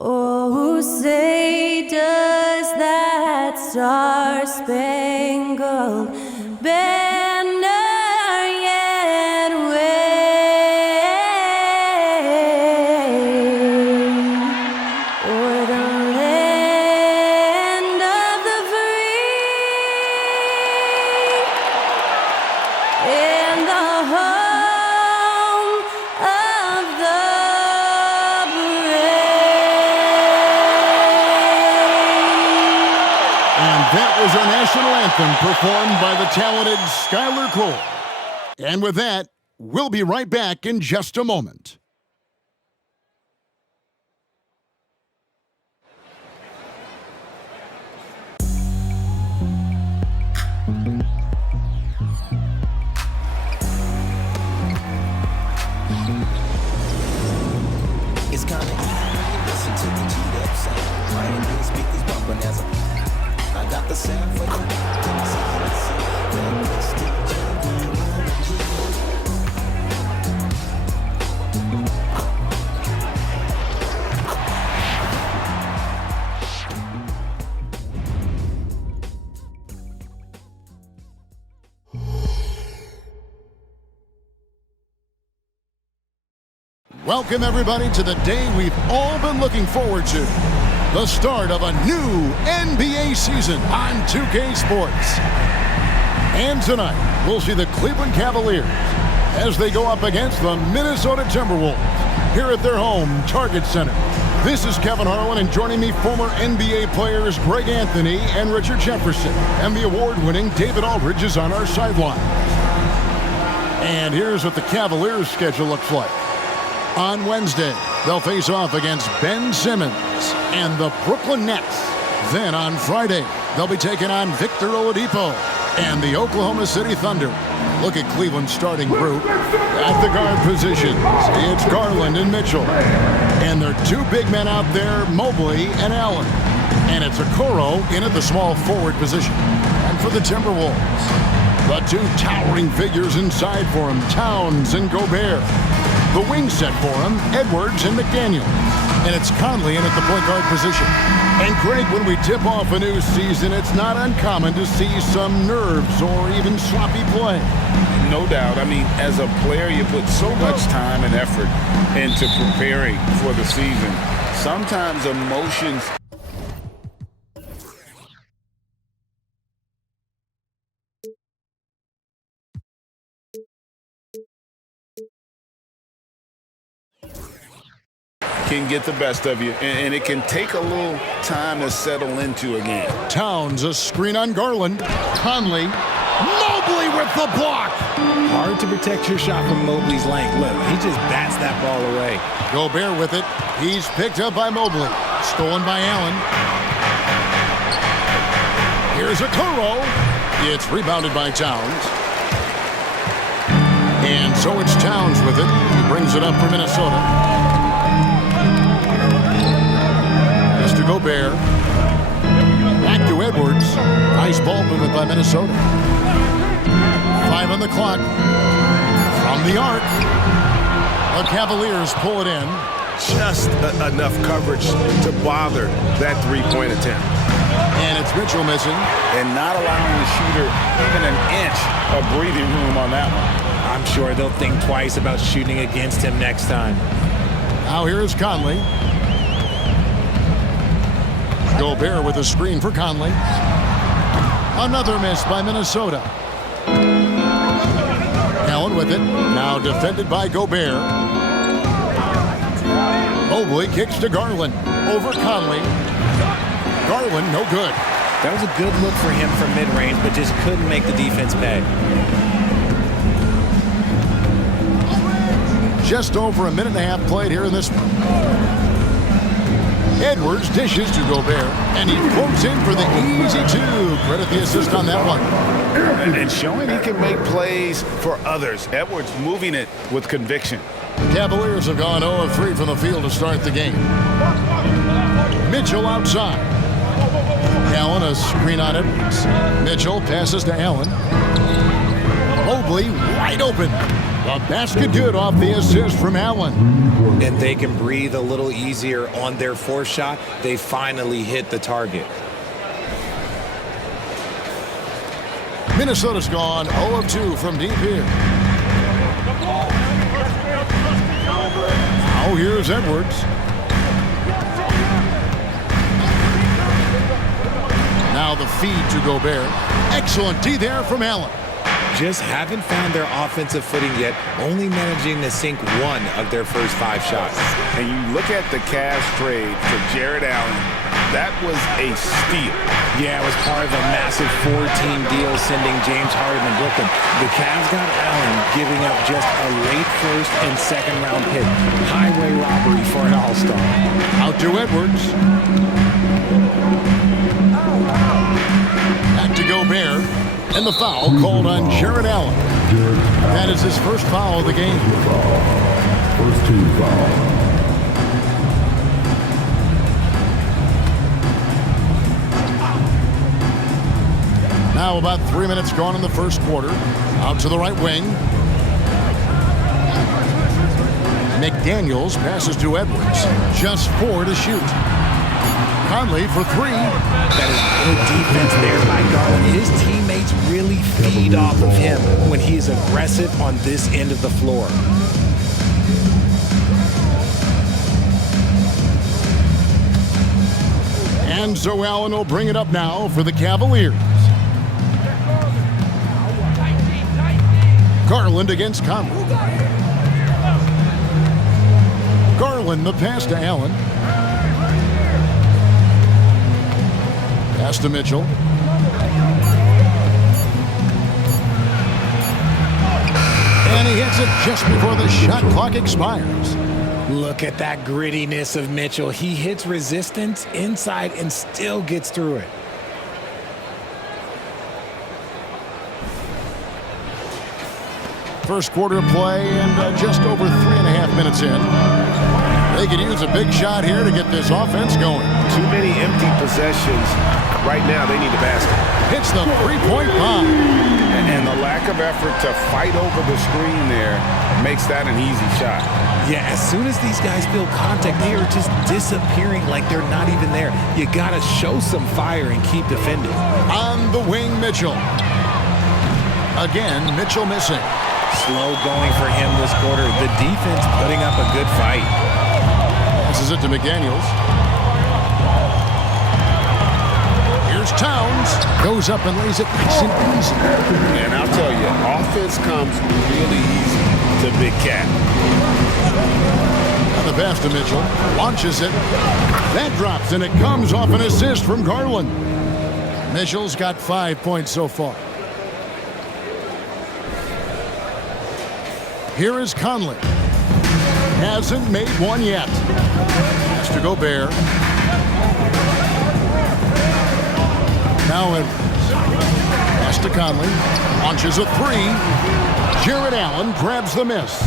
Oh, say does that star-spangled banner yet wave o'er the land of the free and the home of the That was our national anthem performed by the talented Skylar Cole. And with that, we'll be right back in just a moment. It's kinda easy, listen to the G-Up sound. Right in the speakers bumping as I got the sound for you. Welcome, everybody, to the day we've all been looking forward to. The start of a new NBA season on 2K Sports. And tonight, we'll see the Cleveland Cavaliers as they go up against the Minnesota Timberwolves here at their home, Target Center. This is Kevin Harlan, and joining me, former NBA players Greg Anthony and Richard Jefferson. And the award-winning David Aldridge is on our sideline. And here's what the Cavaliers' schedule looks like. On Wednesday, they'll face off against Ben Simmons and the Brooklyn Nets. Then on Friday, they'll be taking on Victor Oladipo and the Oklahoma City Thunder. Look at Cleveland's starting group. At the guard positions, it's Garland and Mitchell. And their two big men out there, Mobley and Allen. And it's Okoro in at the small forward position. And for the Timberwolves, the two towering figures inside for them, Towns and Gobert. The wing set for him, Edwards and McDaniel. And it's Conley in at the point guard position. And Greg, when we tip off a new season, it's not uncommon to see some nerves or even sloppy play. No doubt. I mean, as a player, you put so much time and effort into preparing for the season. Sometimes emotions can get the best of you, and it can take a little time to settle into a game. Towns, a screen on Garland. Conley, Mobley with the block. Hard to protect your shot from Mobley's length. Look, he just bats that ball away. Gobert with it. He's picked up by Mobley. Stolen by Allen. Here's Okoro. It's rebounded by Towns. And so it's Towns with it. He brings it up for Minnesota. To Gobert. Back to Edwards. Nice ball movement by Minnesota. 5 on the clock. From the arc. The Cavaliers pull it in. Just enough coverage to bother that three-point attempt. And it's Mitchell missing. And not allowing the shooter even an inch of breathing room on that one. I'm sure they'll think twice about shooting against him next time. Now here's Conley. Gobert with a screen for Conley. Another miss by Minnesota. Allen with it. Now defended by Gobert. Mobley kicks to Garland. Over Conley. Garland, no good. That was a good look for him from mid-range, but just couldn't make the defense pay. Just over a minute and a half played here in this one. Edwards dishes to Gobert, and he floats in for the easy two. Credit the assist on that one. And showing he can make plays for others. Edwards moving it with conviction. The Cavaliers have gone 0 of 3 from the field to start the game. Mitchell outside. Allen, a screen on Edwards. Mitchell passes to Allen. Mobley wide open. A basket good off the assist from Allen. And they can breathe a little easier on their fourth shot. They finally hit the target. Minnesota's gone 0 of 2 from deep here. Now here's Edwards. Now the feed to Gobert. Excellent D there from Allen. Just haven't found their offensive footing yet, only managing to sink one of their first 5 shots. And you look at the Cavs trade for Jared Allen, that was a steal. Yeah, it was part of a massive 4-team deal sending James Harden to Brooklyn. The Cavs got Allen giving up just a late first and second round pick. Highway robbery for an all-star. Out to Edwards. Back to Gobert. And the foul called on Jared Allen. That is his first foul of the game. First team foul. Now about 3 minutes gone in the first quarter. Out to the right wing. McDaniels passes to Edwards. Just 4 to shoot. Conley for 3. That is good defense there by Garland. His teammates really feed off of him when he is aggressive on this end of the floor. And so Allen will bring it up now for the Cavaliers. Garland against Conley. Garland the pass to Allen. Pass to Mitchell. And he hits it just before the shot clock expires. Look at that grittiness of Mitchell. He hits resistance inside and still gets through it. First quarter play and just over 3.5 minutes in. They could use a big shot here to get this offense going. Too many empty possessions. Right now, they need a basket. Hits the three-point bomb. And the lack of effort to fight over the screen there makes that an easy shot. Yeah, as soon as these guys feel contact, they are just disappearing like they're not even there. You got to show some fire and keep defending. On the wing, Mitchell. Again, Mitchell missing. Slow going for him this quarter. The defense putting up a good fight. Passes it to McDaniels. Here's Towns. Goes up and lays it nice and easy. And I'll tell you, offense comes really easy to Big Cat. And the pass to Mitchell. Launches it. That drops, and it comes off an assist from Garland. Mitchell's got 5 points so far. Here is Conley. Hasn't made one yet. Has to Gobert. Now Edwards. Pass to Conley. Launches a 3. Jared Allen grabs the miss.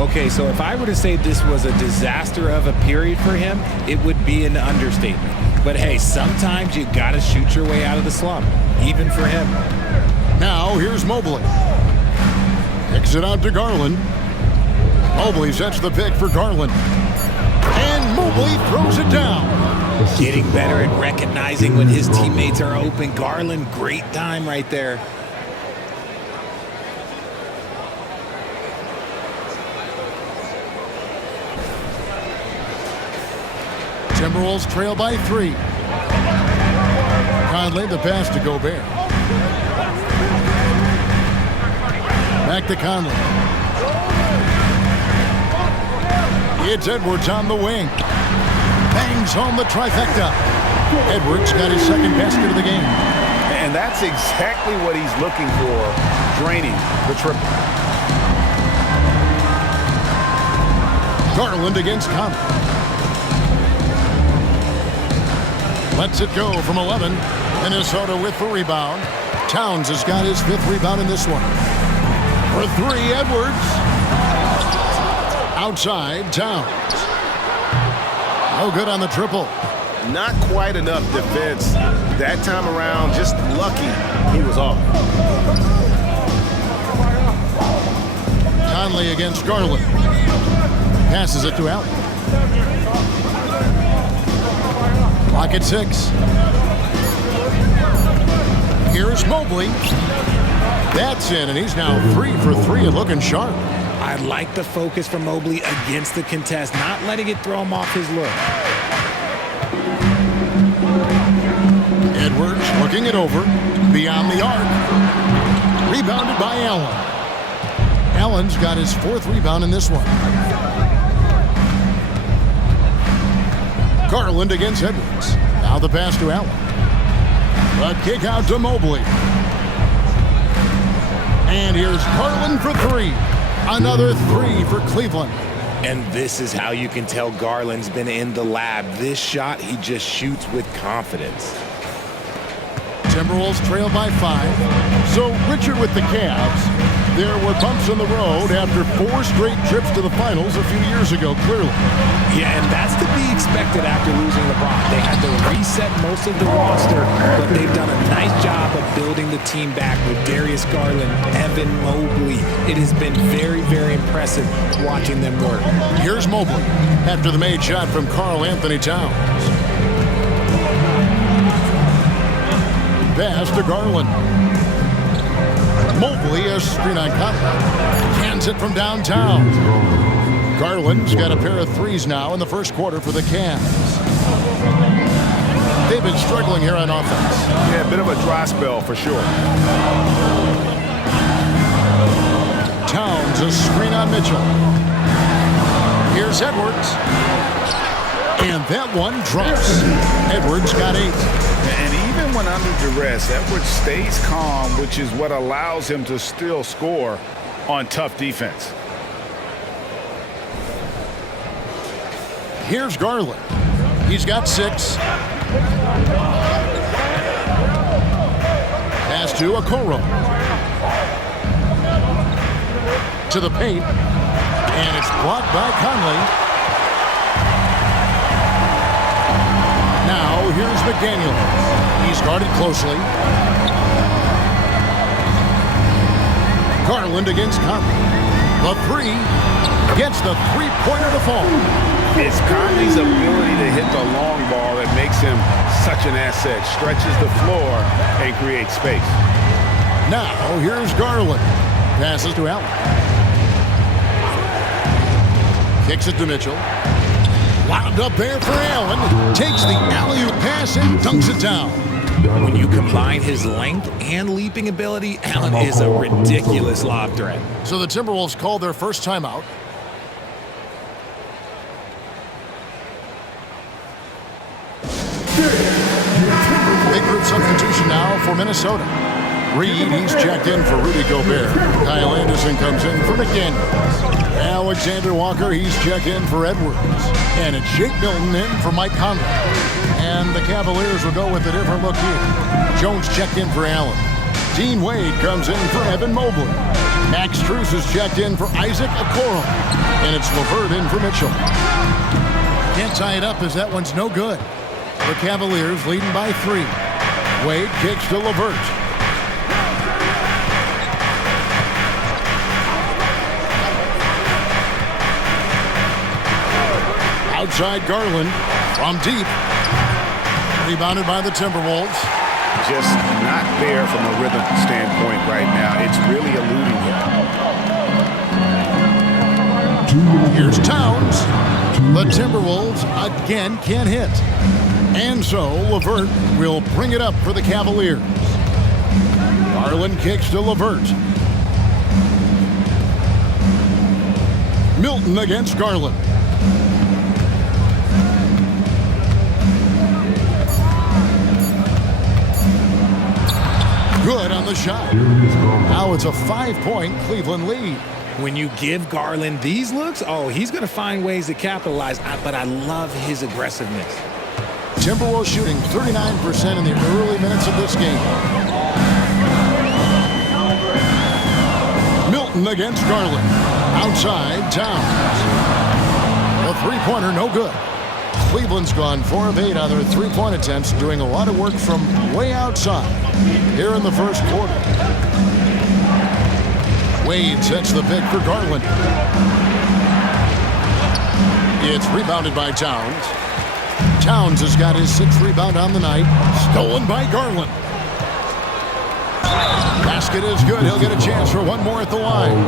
Okay, so if I were to say this was a disaster of a period for him, it would be an understatement. But hey, sometimes you got to shoot your way out of the slump, even for him. Now here's Mobley. Kicks it out to Garland. Mobley sets the pick for Garland. And Mobley throws it down. Getting better at recognizing when his teammates are open. Garland, great time right there. Timberwolves trail by 3. Conley the pass to Gobert. Back to Conley. It's Edwards on the wing. Bangs home the trifecta. Edwards got his second basket of the game. And that's exactly what he's looking for, draining the triple. Garland against Conley. Lets it go from 11. Minnesota with the rebound. Towns has got his 5th rebound in this one. For 3, Edwards. Outside, Towns. No good on the triple. Not quite enough defense. That time around, just lucky he was off. Conley against Garland. Passes it to Allen. Clock at 6. Here's Mobley. That's in, and he's now 3 for 3 and looking sharp. I like the focus from Mobley against the contest, not letting it throw him off his look. Edwards looking it over. Beyond the arc. Rebounded by Allen. Allen's got his 4th rebound in this one. Garland against Edwards. Now the pass to Allen. A kick out to Mobley. And here's Garland for 3. Another 3 for Cleveland. And this is how you can tell Garland's been in the lab. This shot, he just shoots with confidence. Timberwolves trail by 5. So Richard with the Cavs. There were bumps in the road after 4 straight trips to the finals a few years ago, clearly. Yeah, and that's to be expected after losing LeBron. They had to reset most of the roster, but they've done a nice job of building the team back with Darius Garland, Evan Mobley. It has been very, very impressive watching them work. Here's Mobley after the made shot from Karl Anthony Towns. Pass to Garland. Mobley, a screen on Conley. Cans it from downtown. Garland's got a pair of 3s now in the first quarter for the Cavs. They've been struggling here on offense. Yeah, a bit of a dry spell for sure. Towns, a screen on Mitchell. Here's Edwards. And that one drops. Edwards got 8. And even when under duress, Edwards stays calm, which is what allows him to still score on tough defense. Here's Garland. He's got 6. Pass to Okoro. To the paint. And it's blocked by Conley. Now here's McDaniel. He's guarded closely. Garland against Conley. The 3 gets the 3-pointer to fall. It's Conley's ability to hit the long ball that makes him such an asset. Stretches the floor and creates space. Now here's Garland. Passes to Allen. Kicks it to Mitchell. Wound up there for Allen. Takes the alley-oop pass and dunks it down. When you combine his length and leaping ability, Allen is a ridiculous lob threat. So the Timberwolves called their first timeout. Big group substitution now for Minnesota. Reed, he's checked in for Rudy Gobert. Kyle Anderson comes in for McDaniels. Alexander Walker, he's checked in for Edwards. And it's Jake Milton in for Mike Conley. And the Cavaliers will go with a different look here. Jones checked in for Allen. Dean Wade comes in for Evan Mobley. Max Strus is checked in for Isaac Okoro. And it's LeVert in for Mitchell. Can't tie it up as that one's no good. The Cavaliers leading by 3. Wade kicks to LeVert. Outside Garland from deep. Rebounded by the Timberwolves. Just not there from a rhythm standpoint right now. It's really eluding him. Here's Towns. The Timberwolves again can't hit. And so LeVert will bring it up for the Cavaliers. Garland kicks to LeVert. Milton against Garland. Good on the shot. Now it's a 5-point Cleveland lead. When you give Garland these looks, oh, he's going to find ways to capitalize, but I love his aggressiveness. Timberwolves shooting 39% in the early minutes of this game. Milton against Garland. Outside, Towns. A 3-pointer, no good. Cleveland's gone 4 of 8 on their 3-point attempts, doing a lot of work from way outside here in the first quarter. Wade sets the pick for Garland. It's rebounded by Towns. Towns has got his 6th rebound on the night. Stolen by Garland. Basket is good. He'll get a chance for one more at the line.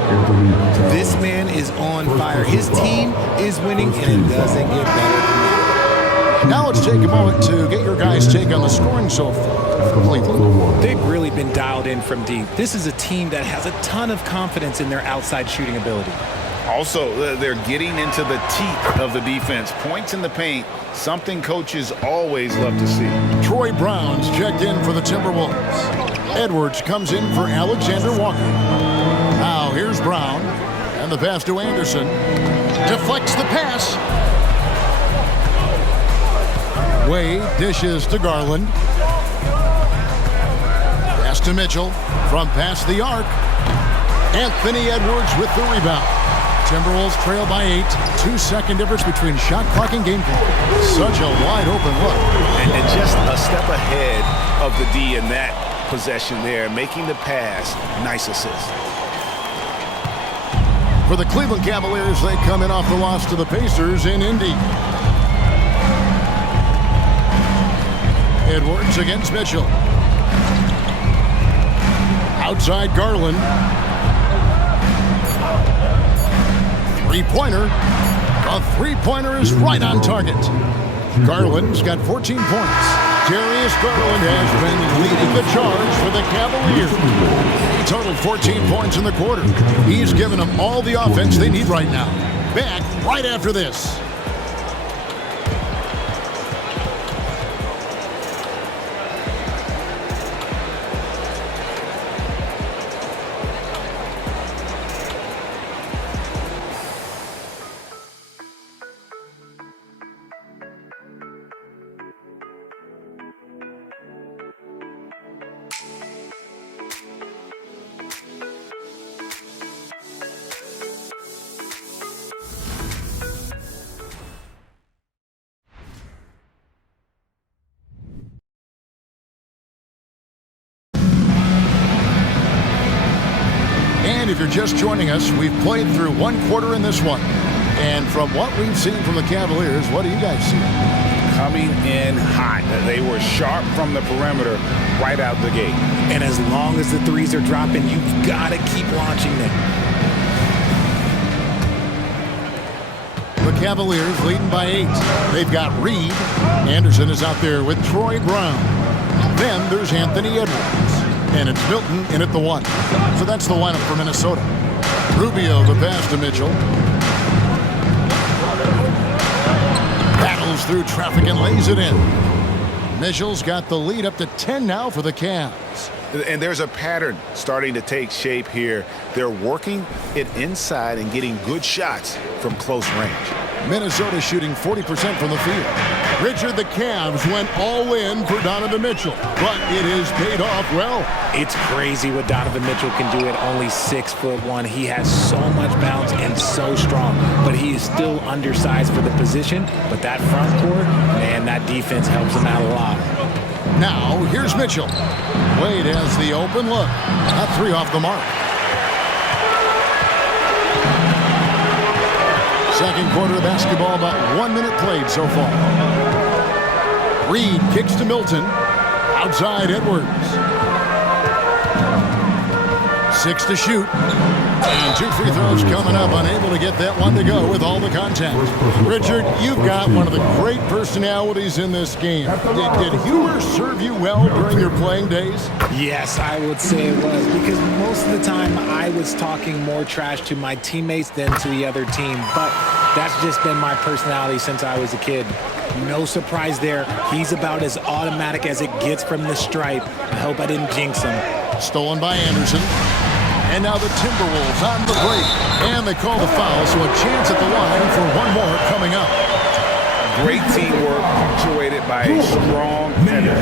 This man is on fire. His team is winning, and it doesn't get better than that. Now let's take a moment to get your guys' take on the scoring so far for Cleveland. They've really been dialed in from deep. This is a team that has a ton of confidence in their outside shooting ability. Also, they're getting into the teeth of the defense. Points in the paint, something coaches always love to see. Troy Brown's checked in for the Timberwolves. Edwards comes in for Alexander Walker. Now here's Brown, and the pass to Anderson. Deflects the pass. Wade dishes to Garland. Pass to Mitchell from past the arc. Anthony Edwards with the rebound. Timberwolves trail by 8. 2-second difference between shot clock and game clock. Such a wide open look. And just a step ahead of the D in that possession there, making the pass. Nice assist. For the Cleveland Cavaliers, they come in off the loss to the Pacers in Indy. Edwards against Mitchell. Outside Garland. Three-pointer. A three-pointer is right on target. Garland's got 14 points. Darius Garland has been leading the charge for the Cavaliers. He totaled 14 points in the quarter. He's given them all the offense they need right now. Back right after this. And if you're just joining us, we've played through one quarter in this one. And from what we've seen from the Cavaliers, what do you guys see? Coming in hot. They were sharp from the perimeter right out the gate. And as long as the threes are dropping, you've got to keep launching them. The Cavaliers leading by 8. They've got Reed. Anderson is out there with Troy Brown. Then there's Anthony Edwards. And it's Milton in at the 1. So that's the lineup for Minnesota. Rubio, the pass to Mitchell. Battles through traffic and lays it in. Mitchell's got the lead up to 10 now for the Cavs. And there's a pattern starting to take shape here. They're working it inside and getting good shots from close range. Minnesota shooting 40% from the field. Richard, the Cavs went all in for Donovan Mitchell, but it has paid off well. It's crazy what Donovan Mitchell can do at only 6'1". He has so much bounce and so strong, but he is still undersized for the position. But that front court, man, that defense helps him out a lot. Now, here's Mitchell. Wade has the open look. That 3 off the mark. Second quarter of basketball, about 1 minute played so far. Reed kicks to Milton. Outside Edwards. 6 to shoot. And 2 free throws coming up. Unable to get that one to go with all the contact. Richard, you've got one of the great personalities in this game. Did humor serve you well during your playing days? Yes, I would say it was, because most of the time I was talking more trash to my teammates than to the other team. But that's just been my personality since I was a kid. No surprise there. He's about as automatic as it gets from the stripe. I hope I didn't jinx him. Stolen by Anderson. And now the Timberwolves on the break. And they call the foul, so a chance at the line for one more coming up. Great teamwork punctuated by a strong defender.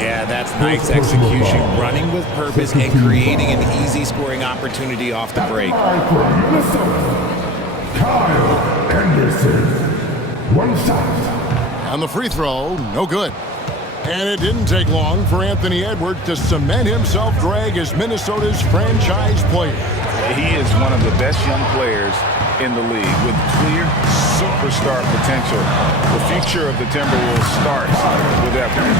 Yeah, that's nice execution. Running with purpose and creating an easy scoring opportunity off the break. Kyle Anderson. One shot. On the free throw, no good. And it didn't take long for Anthony Edwards to cement himself as Minnesota's franchise player. He is one of the best young players in the league with clear superstar potential. The future of the Timberwolves starts with Edwards.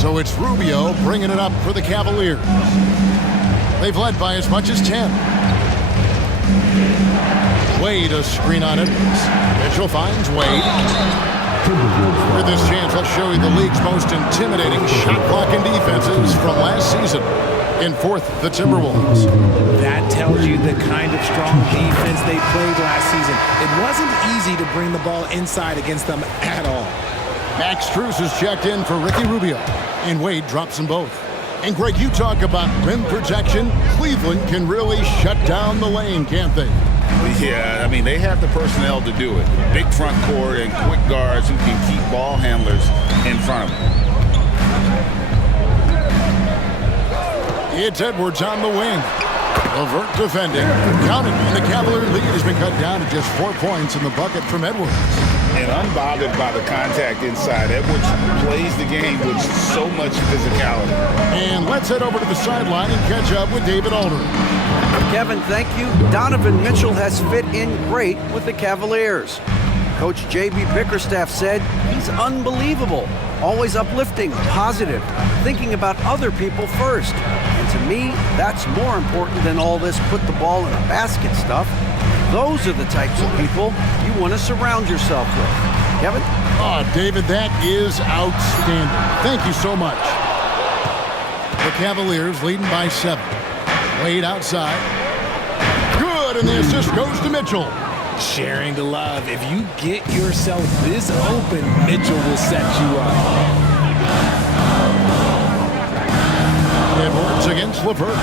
So it's Rubio bringing it up for the Cavaliers. They've led by as much as 10. Wade a screen on it. Mitchell finds Wade. With this chance, I'll show you the league's most intimidating shot blocking defenses from last season. In fourth, the Timberwolves. That tells you the kind of strong defense they played last season. It wasn't easy to bring the ball inside against them at all. Max Strus is checked in for Ricky Rubio. And Wade drops them both. And Greg, you talk about rim protection. Cleveland can really shut down the lane, can't they? Yeah, I mean, they have the personnel to do it. Big front court and quick guards who can keep ball handlers in front of them. It's Edwards on the wing. Levert defending. Counting. And the Cavalier lead has been cut down to just 4 points in the bucket from Edwards. And unbothered by the contact inside, Edwards plays the game with so much physicality. And let's head over to the sideline and catch up with David Aldridge. Kevin, thank you. Donovan Mitchell has fit in great with the Cavaliers. Coach J.B. Bickerstaff said he's unbelievable, always uplifting, positive, thinking about other people first. And to me, that's more important than all this put the ball in a basket stuff. Those are the types of people you want to surround yourself with. Kevin? Oh, David, that is outstanding. Thank you so much. The Cavaliers leading by 7. Wade outside. Good, and the assist goes to Mitchell. Sharing the love. If you get yourself this open, Mitchell will set you up. Edwards against Levert.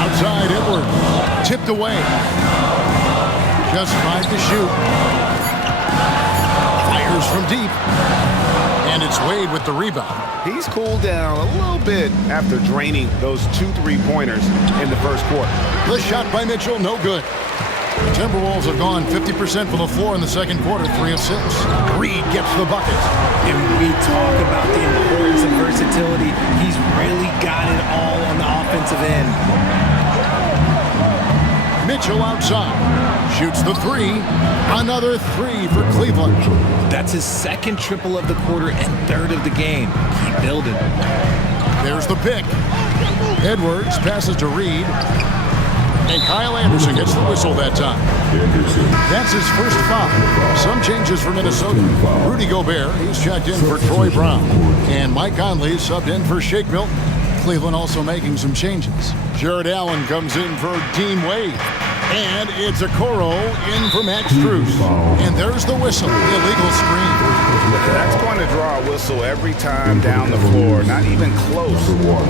Outside Edwards. Tipped away. Just 5 to shoot. Fires from deep. And it's Wade with the rebound. He's cooled down a little bit after draining those 2 3-pointers in the first quarter. The shot by Mitchell, no good. The Timberwolves have gone 50% from the floor in the second quarter, 3 of 6. Reed gets the bucket. And we talk about the importance of versatility. He's really got it all on the offensive end. Mitchell outside. Shoots the 3. Another 3 for Cleveland. That's his second triple of the quarter and third of the game. Keep building. There's the pick. Edwards passes to Reed. And Kyle Anderson gets the whistle that time. That's his first foul. Some changes for Minnesota. Rudy Gobert, he's checked in for Troy Brown. And Mike Conley subbed in for Shake Milton. Cleveland also making some changes. Jared Allen comes in for Dean Wade. And it's Okoro in for Max Strus. And there's the whistle, the illegal screen. That's going to draw a whistle every time down the floor, not even close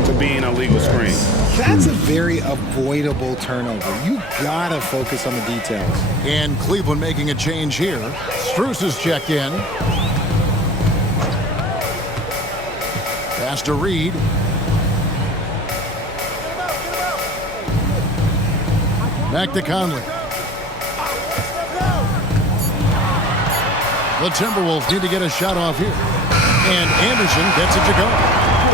to being a legal screen. That's a very avoidable turnover. You gotta focus on the details. And Cleveland making a change here. Strus is checked in. Pass to Reed. Back to Conley. The Timberwolves need to get a shot off here. And Anderson gets it to go.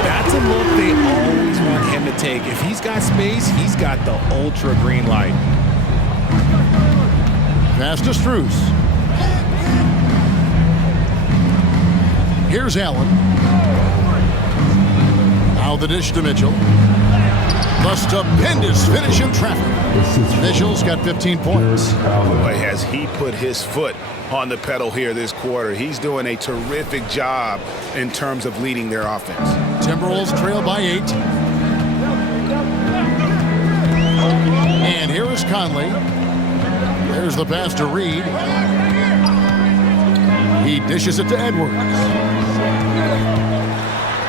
That's a look they always want him to take. If he's got space, he's got the ultra green light. Pass to Strus. Here's Allen. Now the dish to Mitchell. The stupendous finish in traffic. Mitchell's got 15 points. Boy, has he put his foot on the pedal here this quarter. He's doing a terrific job in terms of leading their offense. Timberwolves trail by 8. And here is Conley. There's the pass to Reed. He dishes it to Edwards.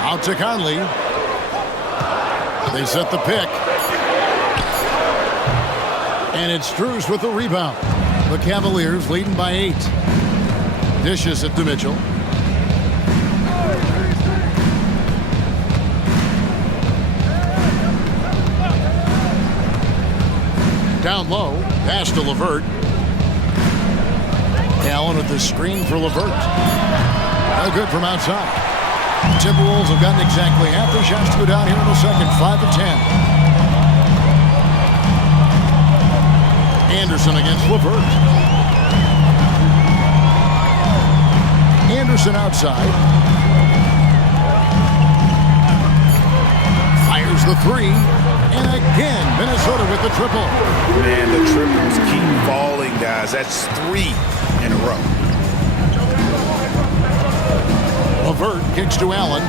Out to Conley. They set the pick. And it's Strus with the rebound. The Cavaliers leading by 8. Dishes it to Mitchell. Down low, pass to Levert. Allen with the screen for Levert. No good from outside. The Timberwolves have gotten exactly half their shots to go down here in the second, 5 of 10. Anderson against Levert. Anderson outside. Fires the three. And again, Minnesota with the triple. Man, the triples keep falling, guys. That's 3 in a row. Levert kicks to Allen.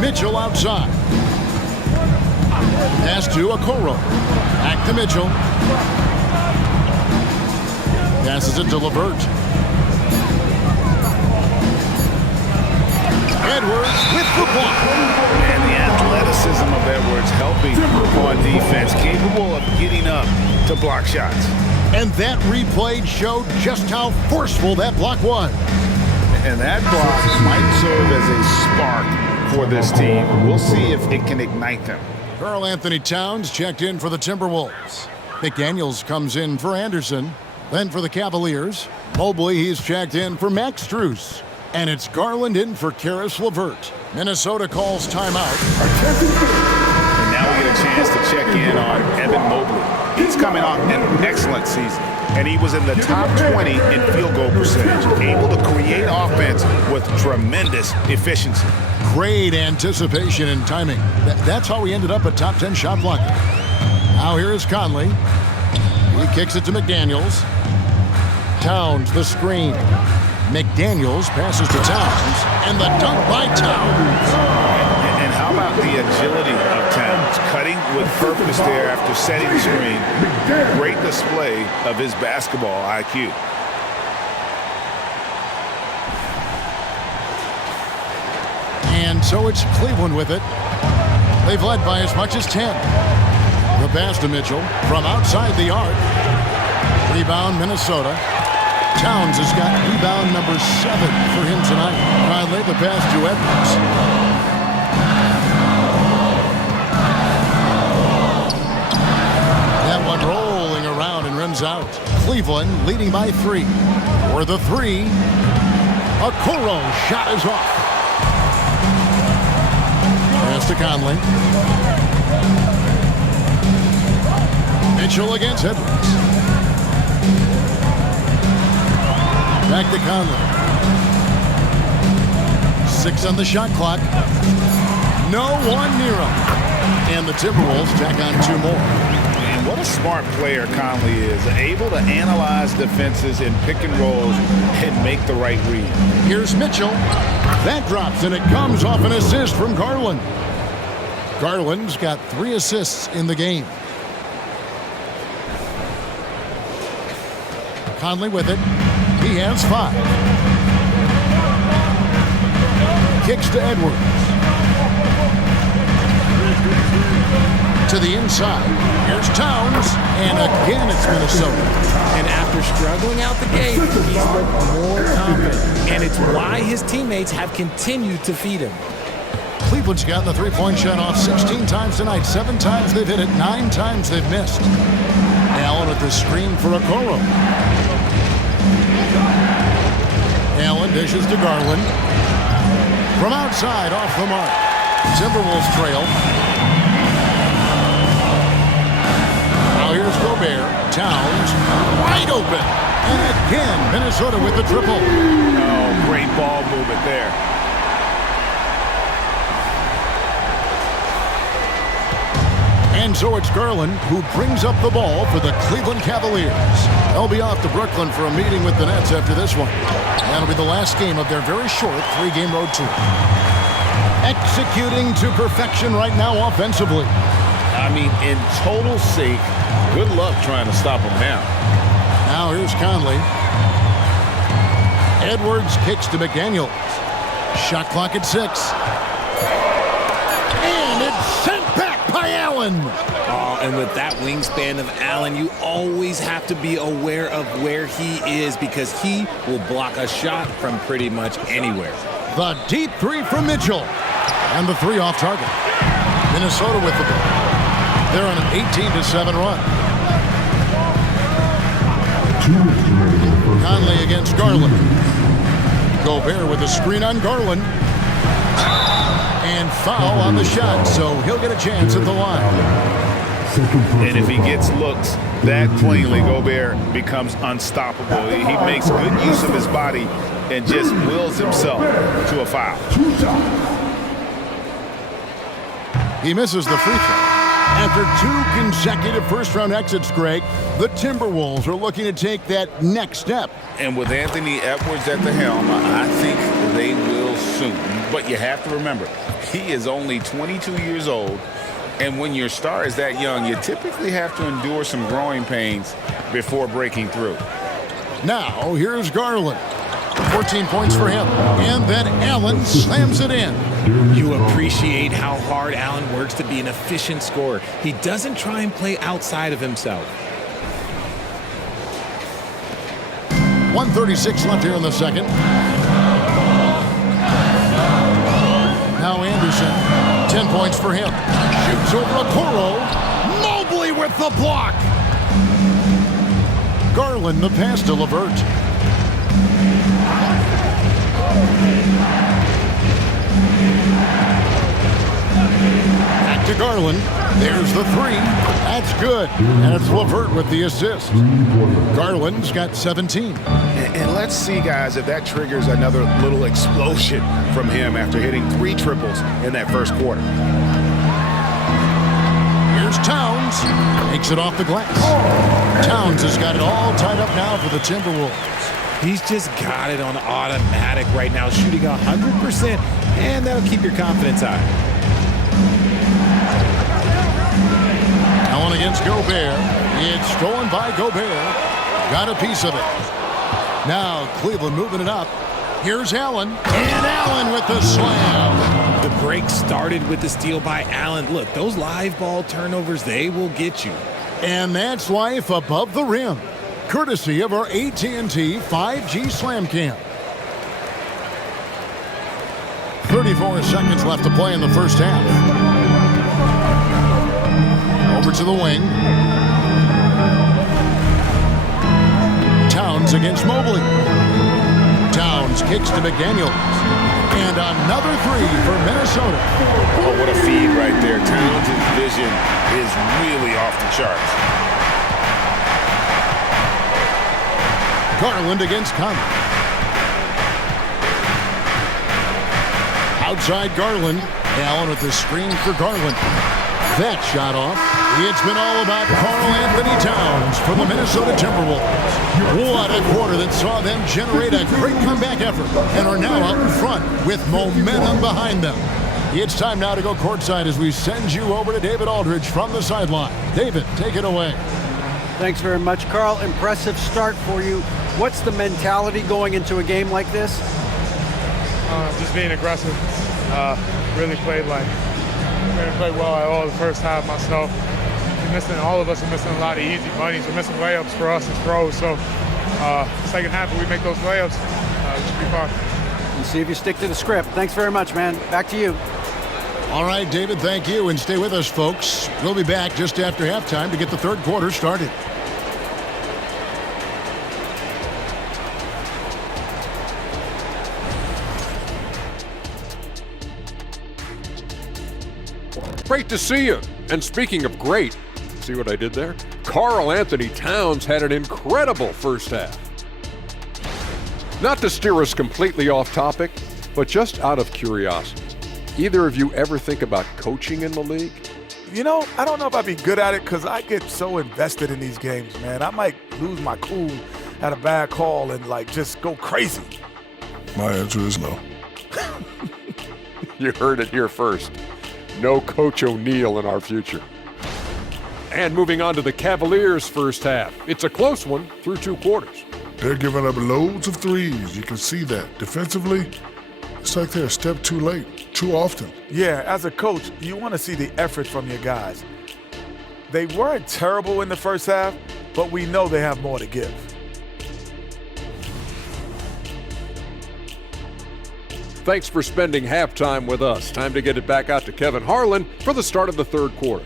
Mitchell outside. Pass to Okoro. Back to Mitchell. Passes it to Levert. Edwards with the block. And the athleticism of Edwards helping on defense, capable of getting up to block shots. And that replay showed just how forceful that block was. And that block might serve as a spark for this team. We'll see if it can ignite them. Karl Anthony Towns checked in for the Timberwolves. McDaniels comes in for Anderson. Then for the Cavaliers, Mobley, he's checked in for Max Strus. And it's Garland in for Karis LeVert. Minnesota calls timeout. And now we get a chance to check in on Evan Mobley. He's coming off an excellent season, and he was in the top 20 in field goal percentage, able to create offense with tremendous efficiency. Great anticipation and timing. That's how he ended up a top 10 shot blocker. Now here is Conley. He kicks it to McDaniels. Towns the screen. McDaniels passes to Towns, and the dunk by Towns. And how about the agility of Towns, cutting with purpose there after setting the screen. Great display of his basketball IQ. And so it's Cleveland with it. They've led by as much as 10. The pass to Mitchell from outside the arc. Rebound Minnesota. Towns has got rebound number 7 for him tonight. Conley the pass to Edwards. That one rolling around and rims out. Cleveland leading by 3. For the 3. Okoro shot is off. Pass to Conley. Mitchell against Edwards. Back to Conley. 6 on the shot clock. No one near him. And the Timberwolves tack on 2 more. And what a smart player Conley is. Able to analyze defenses in pick and rolls and make the right read. Here's Mitchell. That drops, and it comes off an assist from Garland. Garland's got 3 assists in the game. Conley with it. He has 5. Kicks to Edwards. To the inside. Here's Towns. And again, it's Minnesota. And after struggling out the gate, he's looked more confident. And it's why his teammates have continued to feed him. Cleveland's gotten the three-point shot off 16 times tonight. 7 times they've hit it. 9 times they've missed. Allen with the screen for Okoro. Allen dishes to Garland. From outside, off the mark. Timberwolves trail. Now here's Gobert. Towns wide open. And again, Minnesota with the triple. Oh, great ball movement there. And so it's Garland who brings up the ball for the Cleveland Cavaliers. They'll be off to Brooklyn for a meeting with the Nets after this one. That'll be the last game of their very short 3-game road tour. Executing to perfection right now offensively. I mean, in total sync. Good luck trying to stop him now. Now here's Conley. Edwards kicks to McDaniels. Shot clock at 6. And it's sent back by Allen. And with that wingspan of Allen, you always have to be aware of where he is because he will block a shot from pretty much anywhere. The deep 3 from Mitchell. And the 3 off target. Minnesota with the ball. They're on an 18-7 run. Conley against Garland. Gobert with a screen on Garland. And foul on the shot, so he'll get a chance at the line. And if he gets looks that cleanly, Gobert becomes unstoppable. He makes good use of his body and just wills himself to a foul. He misses the free throw. After 2 consecutive first-round exits, Greg, the Timberwolves are looking to take that next step. And with Anthony Edwards at the helm, I think they will soon. But you have to remember, he is only 22 years old. And when your star is that young, you typically have to endure some growing pains before breaking through. Now, here's Garland. 14 points for him. And then Allen slams it in. You appreciate how hard Allen works to be an efficient scorer. He doesn't try and play outside of himself. 1:36 left here in the second. Now Anderson, 10 points for him. Shoots over Okoro. Mobley with the block. Garland, the pass to LeVert. Back to Garland. There's the three. That's good. And it's LeVert with the assist. Garland's got 17. And let's see, guys, if that triggers another little explosion from him after hitting 3 triples in that first quarter. Here's Towns. Takes it off the glass. Towns has got it all tied up now for the Timberwolves. He's just got it on automatic right now, shooting 100%, and that'll keep your confidence high. Allen against Gobert. It's stolen by Gobert. Got a piece of it. Now Cleveland moving it up. Here's Allen. And Allen with the slam. The break started with the steal by Allen. Look, those live ball turnovers, they will get you. And that's life above the rim. Courtesy of our AT&T 5G Slam Cam. 34 seconds left to play in the first half. Over to the wing. Towns against Mobley. Towns kicks to McDaniels. And another three for Minnesota. Oh, what a feed right there. Towns' vision is really off the charts. Garland against Conley. Outside Garland. Allen with the screen for Garland. That shot off. It's been all about Karl Anthony Towns for the Minnesota Timberwolves. What a quarter that saw them generate a great comeback effort and are now out in front with momentum behind them. It's time now to go courtside as we send you over to David Aldridge from the sideline. David, take it away. Thanks very much, Carl. Impressive start for you. What's the mentality going into a game like this? Just being aggressive. Really played well at all the first half myself. All of us are missing a lot of easy bunnies. We're missing layups for us as pros. So second half, if we make those layups, it should be fun. And see if you stick to the script. Thanks very much, man. Back to you. All right, David, thank you. And stay with us, folks. We'll be back just after halftime to get the third quarter started. Great to see you. And speaking of great, see what I did there? Karl Anthony Towns had an incredible first half. Not to steer us completely off topic, but just out of curiosity, either of you ever think about coaching in the league? You know, I don't know if I'd be good at it because I get so invested in these games, man. I might lose my cool at a bad call and, just go crazy. My answer is no. You heard it here first. No Coach O'Neal in our future. And moving on to the Cavaliers' first half. It's a close one through 2 quarters. They're giving up loads of threes. You can see that. Defensively, it's like they're a step too late, too often. Yeah, as a coach, you want to see the effort from your guys. They weren't terrible in the first half, but we know they have more to give. Thanks for spending halftime with us. Time to get it back out to Kevin Harlan for the start of the third quarter.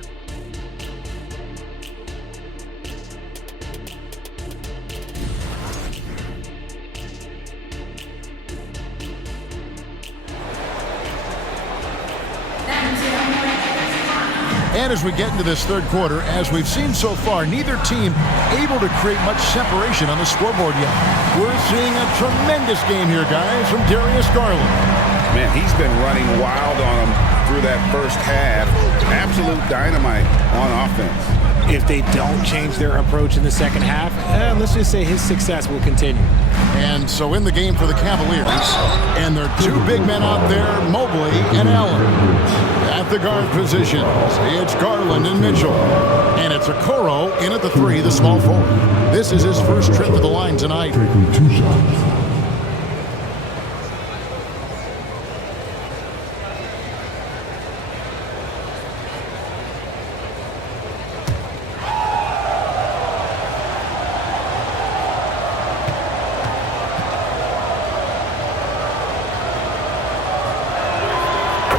And as we get into this third quarter, as we've seen so far, neither team able to create much separation on the scoreboard yet. We're seeing a tremendous game here, guys, from Darius Garland. Man, he's been running wild on them through that first half. Absolute dynamite on offense. If they don't change their approach in the second half, let's just say his success will continue. And so in the game for the Cavaliers, and their two big men out there, Mobley and Allen. At the guard positions, it's Garland and Mitchell. And it's Okoro in at the 3, the small forward. This is his first trip to the line tonight. Taking 2 shots.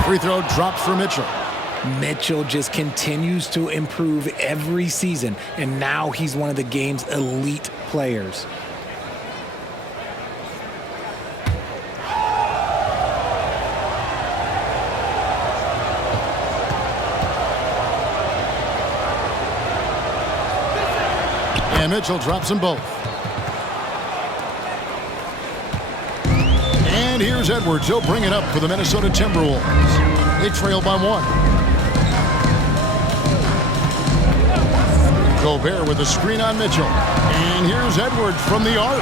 Free throw drops for Mitchell. Mitchell just continues to improve every season, and now he's one of the game's elite players. And Mitchell drops them both. And here's Edwards. He'll bring it up for the Minnesota Timberwolves. They trail by 1. Gobert with a screen on Mitchell. And here's Edwards from the arc.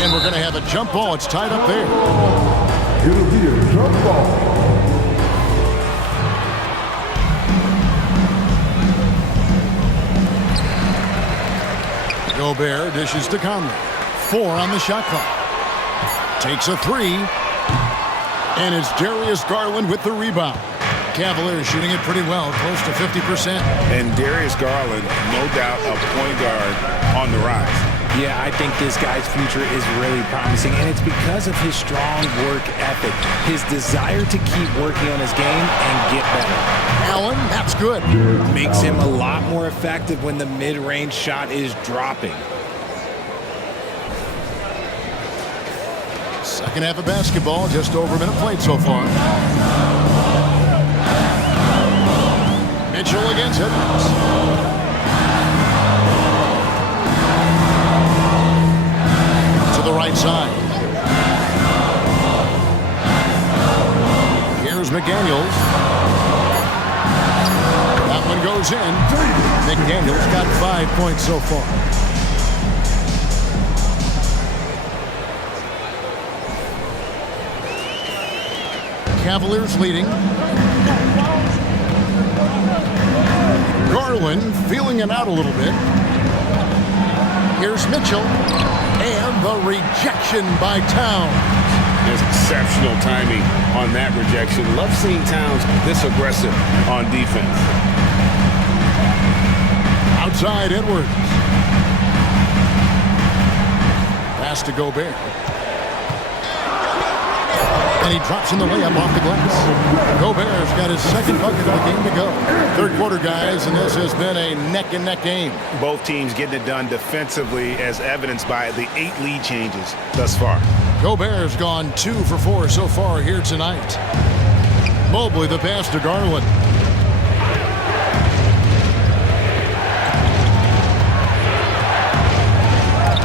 And we're going to have a jump ball. It's tied up there. It'll be a jump ball. Gobert dishes to Conley. 4 on the shot clock. Takes a 3. And it's Darius Garland with the rebound. Cavaliers shooting it pretty well, close to 50%. And Darius Garland, no doubt, a point guard on the rise. Yeah, I think this guy's future is really promising, and it's because of his strong work ethic, his desire to keep working on his game and get better. Allen, that's good. Makes him a lot more effective when the mid-range shot is dropping. Second half of basketball, just over a minute played so far. Mitchell against Edwards. To the right side. Here's McDaniels. That one goes in. McDaniels got 5 points so far. Cavaliers leading. Garland feeling it out a little bit. Here's Mitchell. And the rejection by Towns. There's exceptional timing on that rejection. Love seeing Towns this aggressive on defense. Outside Edwards. Pass to Gobert. And he drops in the layup off the glass. Gobert's got his second bucket of the game to go. Third quarter, guys, and this has been a neck-and-neck game. Both teams getting it done defensively, as evidenced by the 8 lead changes thus far. Gobert's gone 2 for 4 so far here tonight. Mobley the pass to Garland.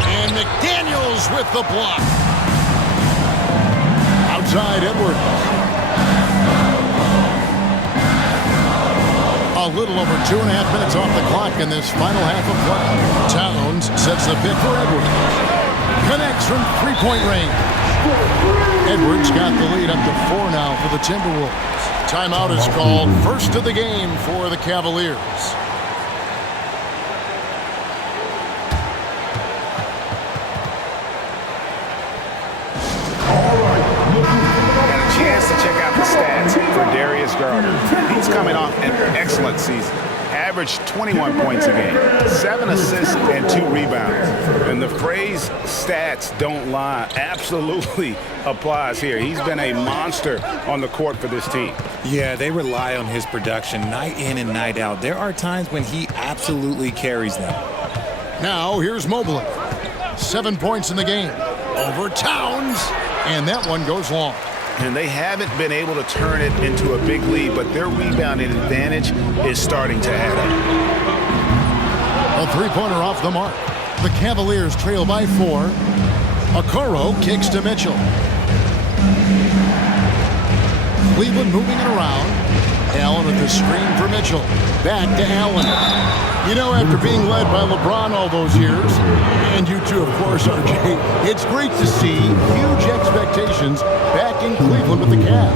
And McDaniels with the block. Outside Edwards. A little over 2.5 minutes off the clock in this final half of play. Towns sets the pick for Edwards. Connects from 3-point range. Edwards got the lead up to 4 now for the Timberwolves. Timeout is called. First of the game for the Cavaliers. For Darius Garland. He's coming off an excellent season. Averaged 21 points a game, 7 assists and 2 rebounds. And the phrase stats don't lie absolutely applies here. He's been a monster on the court for this team. Yeah, they rely on his production night in and night out. There are times when he absolutely carries them. Now here's Mobley. 7 points in the game. Over Towns. And that one goes long. And they haven't been able to turn it into a big lead, but their rebounding advantage is starting to add up. A three-pointer off the mark. The Cavaliers trail by 4. Okoro kicks to Mitchell. Cleveland moving it around. Allen with the screen for Mitchell. Back to Allen. You know, after being led by LeBron all those years, and you too, of course, RJ, it's great to see huge expectations back in Cleveland with the Cavs.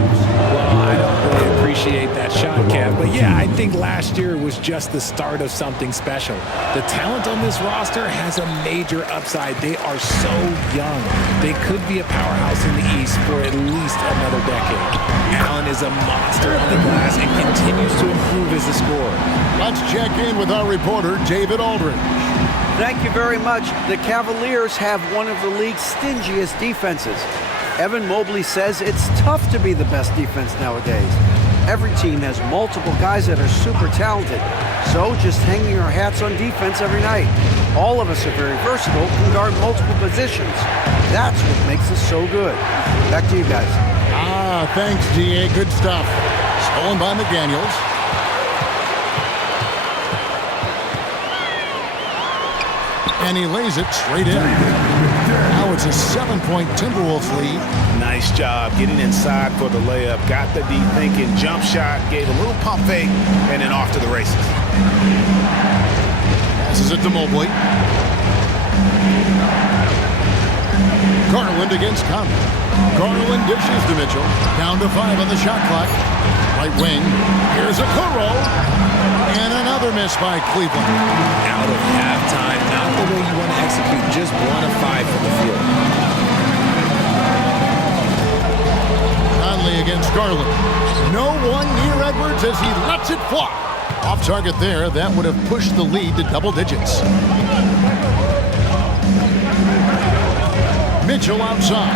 Well, I don't really appreciate that shot, Kev, but yeah, I think last year was just the start of something special. The talent on this roster has a major upside. They are so young. They could be a powerhouse in the East for at least another decade. Allen is a monster on the glass and continues to improve as a scorer. Let's check in with our reporter, David Aldridge. Thank you very much. The Cavaliers have one of the league's stingiest defenses. Evan Mobley says it's tough to be the best defense nowadays. Every team has multiple guys that are super talented. So just hanging our hats on defense every night. All of us are very versatile, can guard multiple positions. That's what makes us so good. Back to you guys. Thanks, DA. Good stuff. Stolen by McDaniels. And he lays it straight in. Now it's a 7-point Timberwolves lead. Nice job getting inside for the layup. Got the D thinking, jump shot, gave a little pump fake, and then off to the races. Passes it to Mobley. Garland against Conley. Garland dishes to Mitchell. Down to 5 on the shot clock. Right wing. Here's Okoro. And another miss by Cleveland. Out of halftime, not the way you want to execute, just 1 of 5 from the field. Conley against Garland. No one near Edwards as he lets it fly. Off target there, that would have pushed the lead to double digits. Mitchell outside.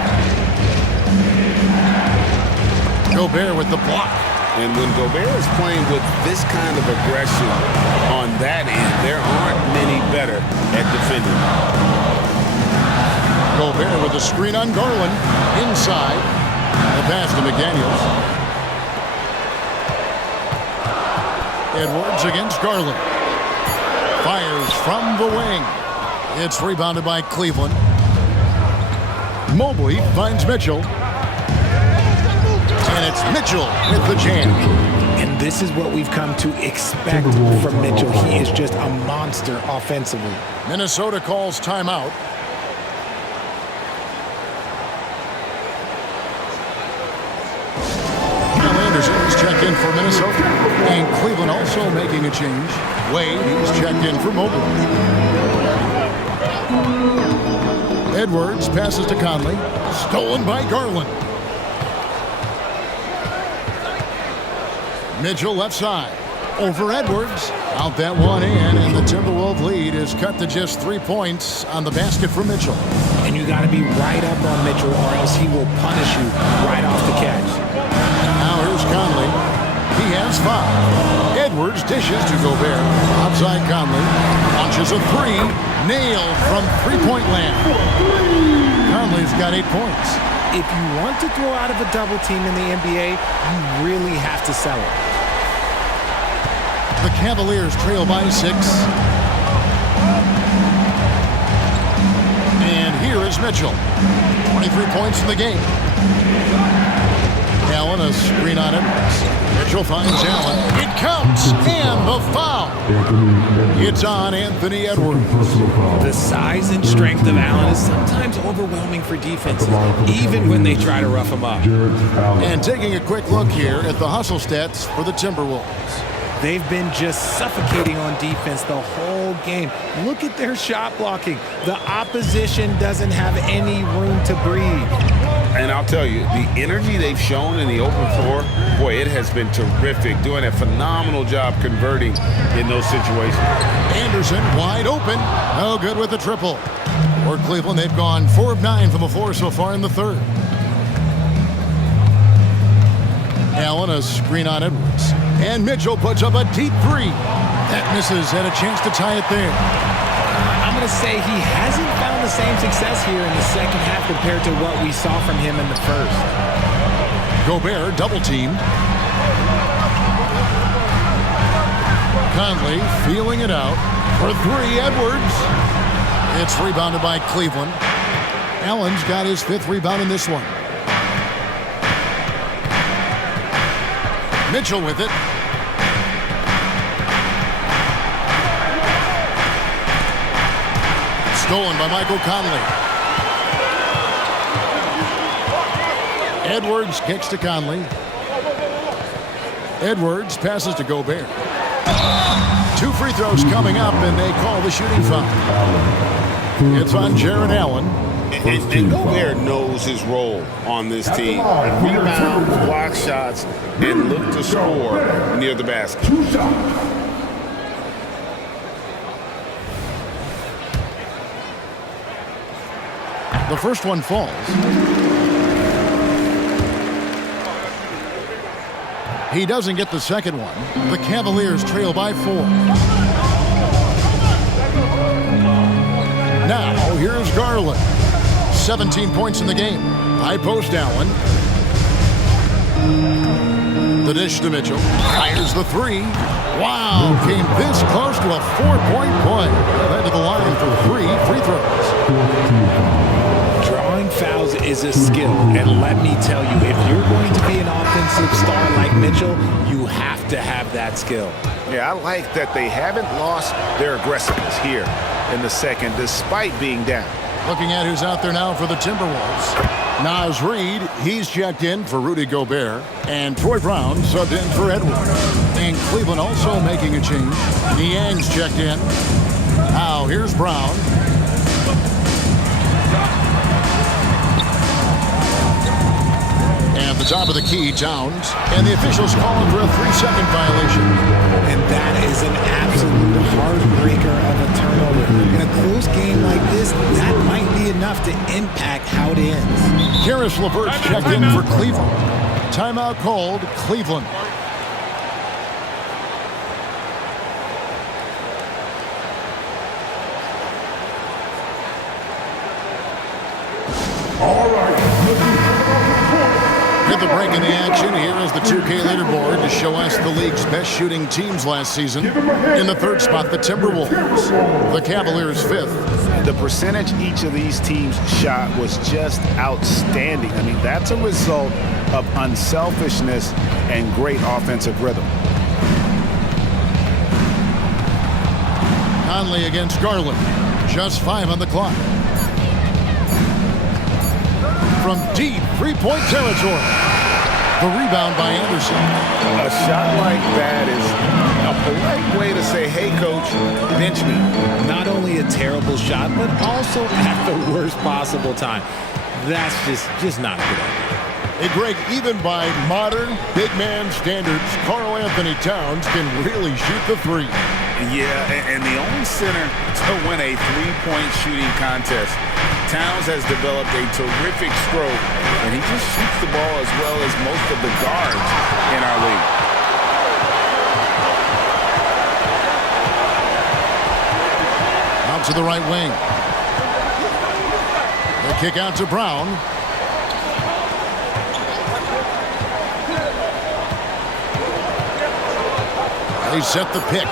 Gobert with the block. And when Gobert is playing with this kind of aggression on that end, there aren't many better at defending. Gobert with the screen on Garland. Inside. The pass to McDaniels. Edwards against Garland. Fires from the wing. It's rebounded by Cleveland. Mobley finds Mitchell. And it's Mitchell with the jam. And this is what we've come to expect from Mitchell. He is just a monster offensively. Minnesota calls timeout. Now Anderson is checked in for Minnesota. And Cleveland also making a change. Wade, he's checked in for Mobley. Edwards passes to Conley. Stolen by Garland. Mitchell left side. Over Edwards. Out that one in, and the Timberwolves lead is cut to just 3 points on the basket for Mitchell. And you got to be right up on Mitchell or else he will punish you right off the catch. Now here's Conley. He has 5. Edwards dishes to Gobert. Outside Conley. Launches a 3. Nailed from three-point land. Conley's got 8 points. If you want to throw out of a double team in the NBA, you really have to sell it. The Cavaliers trail by 6. And here is Mitchell. 23 points in the game. Allen, a screen on Edwards. Mitchell finds Allen. It counts, and the foul. It's on Anthony Edwards. The size and strength of Allen is sometimes overwhelming for defenses, even when they try to rough him up. And taking a quick look here at the hustle stats for the Timberwolves. They've been just suffocating on defense the whole game. Look at their shot blocking. The opposition doesn't have any room to breathe. And I'll tell you, the energy they've shown in the open floor, boy, it has been terrific. Doing a phenomenal job converting in those situations. Anderson wide open. No good with the triple. For Cleveland, they've gone 4 of 9 from the floor so far in the third. Allen, a screen on Edwards. And Mitchell puts up a deep 3. That misses, had a chance to tie it there. I'm going to say he hasn't found the same success here in the second half compared to what we saw from him in the first. Gobert double teamed. Conley feeling it out for three. Edwards. It's rebounded by Cleveland. Allen's got his 5th rebound in this one. Mitchell with it. Stolen by Michael Conley. Edwards kicks to Conley. Edwards passes to Gobert. 2 free throws coming up, and they call the shooting foul. It's on Jared Allen. And Gobert knows his role on this team. Rebound, block shots, and look to score near the basket. The first one falls. He doesn't get the second one. The Cavaliers trail by 4. Now, here's Garland. 17 points in the game. High post Allen. The dish to Mitchell. Fires the 3. Wow, came this close to a 4-point play. Led to the line for 3 free throws. Drawing fouls is a skill, and let me tell you, if you're going to be an offensive star like Mitchell, you have to have that skill. Yeah, I like that they haven't lost their aggressiveness here in the second, despite being down. Looking at who's out there now for the Timberwolves. Naz Reid, he's checked in for Rudy Gobert. And Troy Brown subbed in for Edwards. And Cleveland also making a change. Niang's checked in. Now here's Brown. At the top of the key, Towns. And the officials calling for a 3-second violation. And that is an absolute heartbreaker of a turnover. In a close game like this, that might be enough to impact how it ends. Karis LeVert's checked in for Cleveland. Timeout called, Cleveland. All right. Hit the break in the action. Here is the 2K leaderboard to show us the league's best shooting teams last season. In the 3rd spot, the Timberwolves. The Cavaliers 5th. The percentage each of these teams shot was just outstanding. I mean, that's a result of unselfishness and great offensive rhythm. Conley against Garland. Just 5 on the clock. From deep 3-point territory. The rebound by Anderson. A shot like that is a polite way to say, hey, coach, bench me. Not only a terrible shot, but also at the worst possible time. That's just not a good idea. Hey, Greg, even by modern big man standards, Karl Anthony Towns can really shoot the 3. Yeah, and the only center to win a 3-point shooting contest. Towns has developed a terrific stroke, and he just shoots the ball as well as most of the guards in our league. Out to the right wing. The kick out to Brown. They set the pick.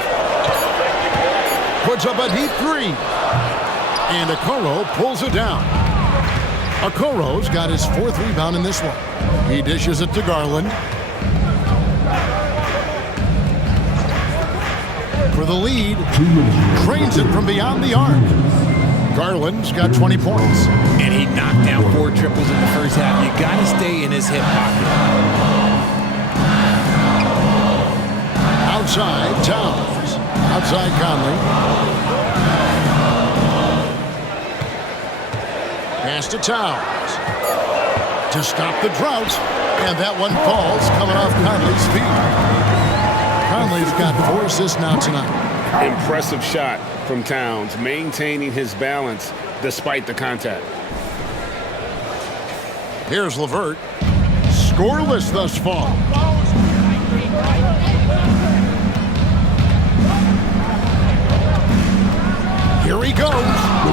Puts up a deep 3. And Okoro pulls it down. Okoro's got his 4th rebound in this one. He dishes it to Garland. For the lead, trains it from beyond the arc. Garland's got 20 points. And he knocked down 4 triples in the first half. You got to stay in his hip pocket. Outside, Towns. Outside, Conley. Pass to Towns. To stop the drought. And that one falls coming off Conley's feet. Conley's got 4 assists now tonight. Impressive shot from Towns, maintaining his balance despite the contact. Here's LeVert. Scoreless thus far. Here he goes.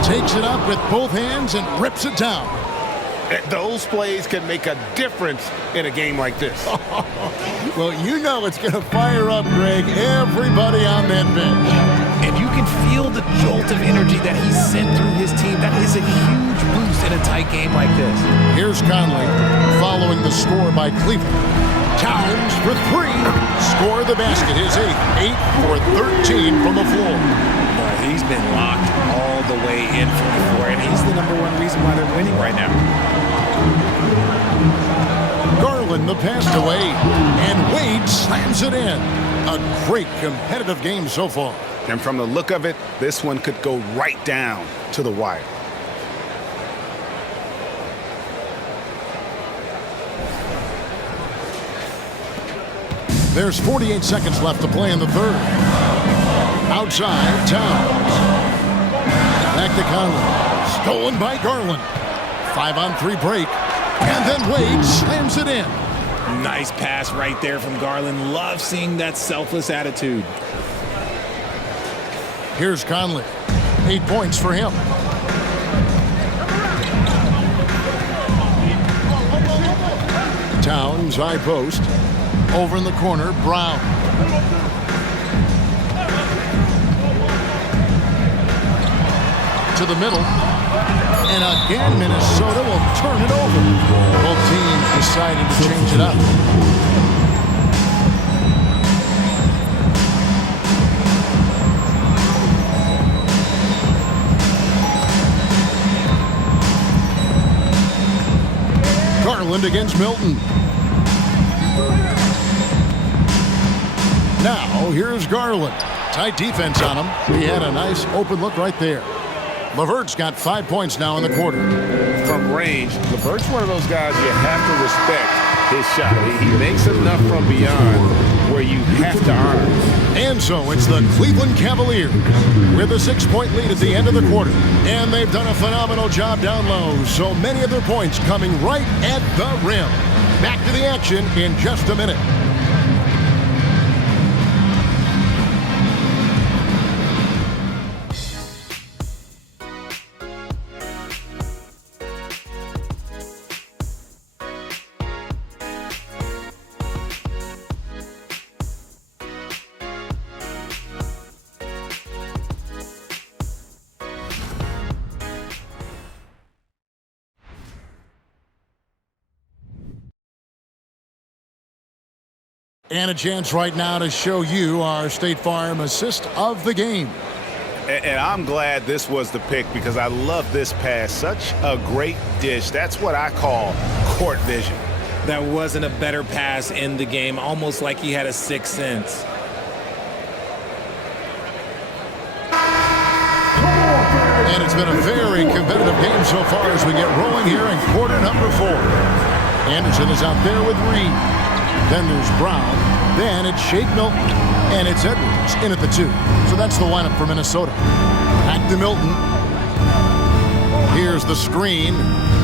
Takes it up with both hands and rips it down. Those plays can make a difference in a game like this. Well, you know it's going to fire up, Greg, everybody on that bench. And you can feel the jolt of energy that he sent through his team. That is a huge boost in a tight game like this. Here's Conley following the score by Cleveland. Towns for 3. Score the basket. His 8th. 8 for 13 from the floor. Well, he's been locked all the way in from the floor, and he's the #1 reason why they're winning right now. Garland the pass away, and Wade slams it in. A great competitive game so far. And from the look of it, this one could go right down to the wire. There's 48 seconds left to play in the third. Outside, Towns. Back to Conley. Stolen by Garland. 5-on-3 break. And then Wade slams it in. Nice pass right there from Garland. Love seeing that selfless attitude. Here's Conley. 8 points for him. Towns, high post. Over in the corner, Brown. To the middle. And again, Minnesota will turn it over. Both teams deciding to change it up. Garland against Milton. Now, here's Garland. Tight defense on him. He had a nice open look right there. LeVert's got 5 points now in the quarter. From range, LeVert's one of those guys you have to respect his shot. He makes enough from beyond where you have to honor. And so it's the Cleveland Cavaliers with a 6-point lead at the end of the quarter. And they've done a phenomenal job down low. So many of their points coming right at the rim. Back to the action in just a minute. And a chance right now to show you our State Farm assist of the game. And I'm glad this was the pick because I love this pass. Such a great dish. That's what I call court vision. That wasn't a better pass in the game, almost like he had a sixth sense. And it's been a very competitive game so far as we get rolling here in quarter number 4. Anderson is out there with Reed. Then there's Brown. Then it's Shake Milton. And it's Edwards in at the 2. So that's the lineup for Minnesota. Back to Milton. Here's the screen.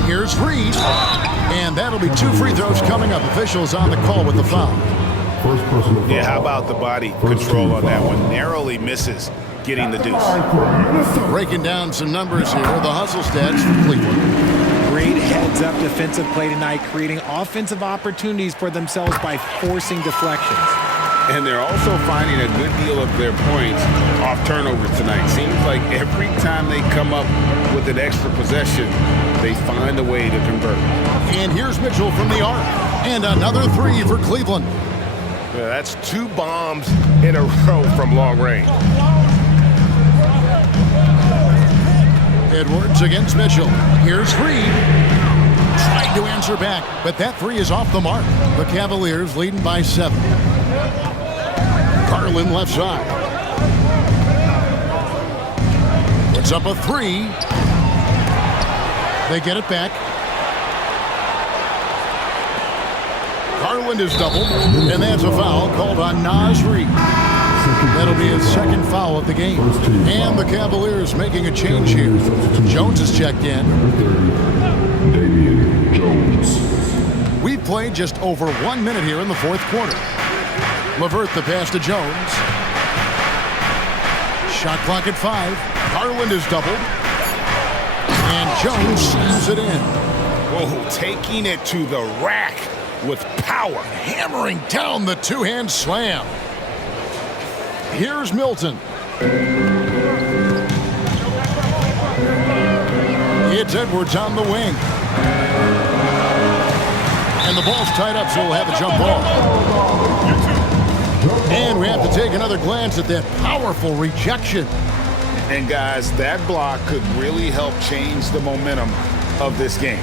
Here's Reed. And that'll be 2 free throws coming up. Officials on the call with the foul. Yeah, how about the body control on that one? Narrowly misses getting the deuce. Breaking down some numbers here. The hustle stats for Cleveland. Great heads-up defensive play tonight, creating offensive opportunities for themselves by forcing deflections. And they're also finding a good deal of their points off turnovers tonight. Seems like every time they come up with an extra possession, they find a way to convert. And here's Mitchell from the arc. And another 3 for Cleveland. Yeah, that's 2 bombs in a row from long range. Edwards against Mitchell. Here's Reed. Trying to answer back, but that 3 is off the mark. The Cavaliers leading by 7. Garland left side. Puts up a 3. They get it back. Garland is doubled, and that's a foul called on Naz Reed. That'll be his 2nd foul of the game. And the Cavaliers making a change here. Jones is checked in. We've played just over 1 minute here in the 4th quarter. LeVert the pass to Jones. Shot clock at 5. Garland is doubled. And Jones slams it in. Oh, taking it to the rack with power. Hammering down the two-hand slam. Here's Milton. It's Edwards on the wing. And the ball's tied up, so we'll have a jump ball. And we have to take another glance at that powerful rejection. And guys, that block could really help change the momentum of this game.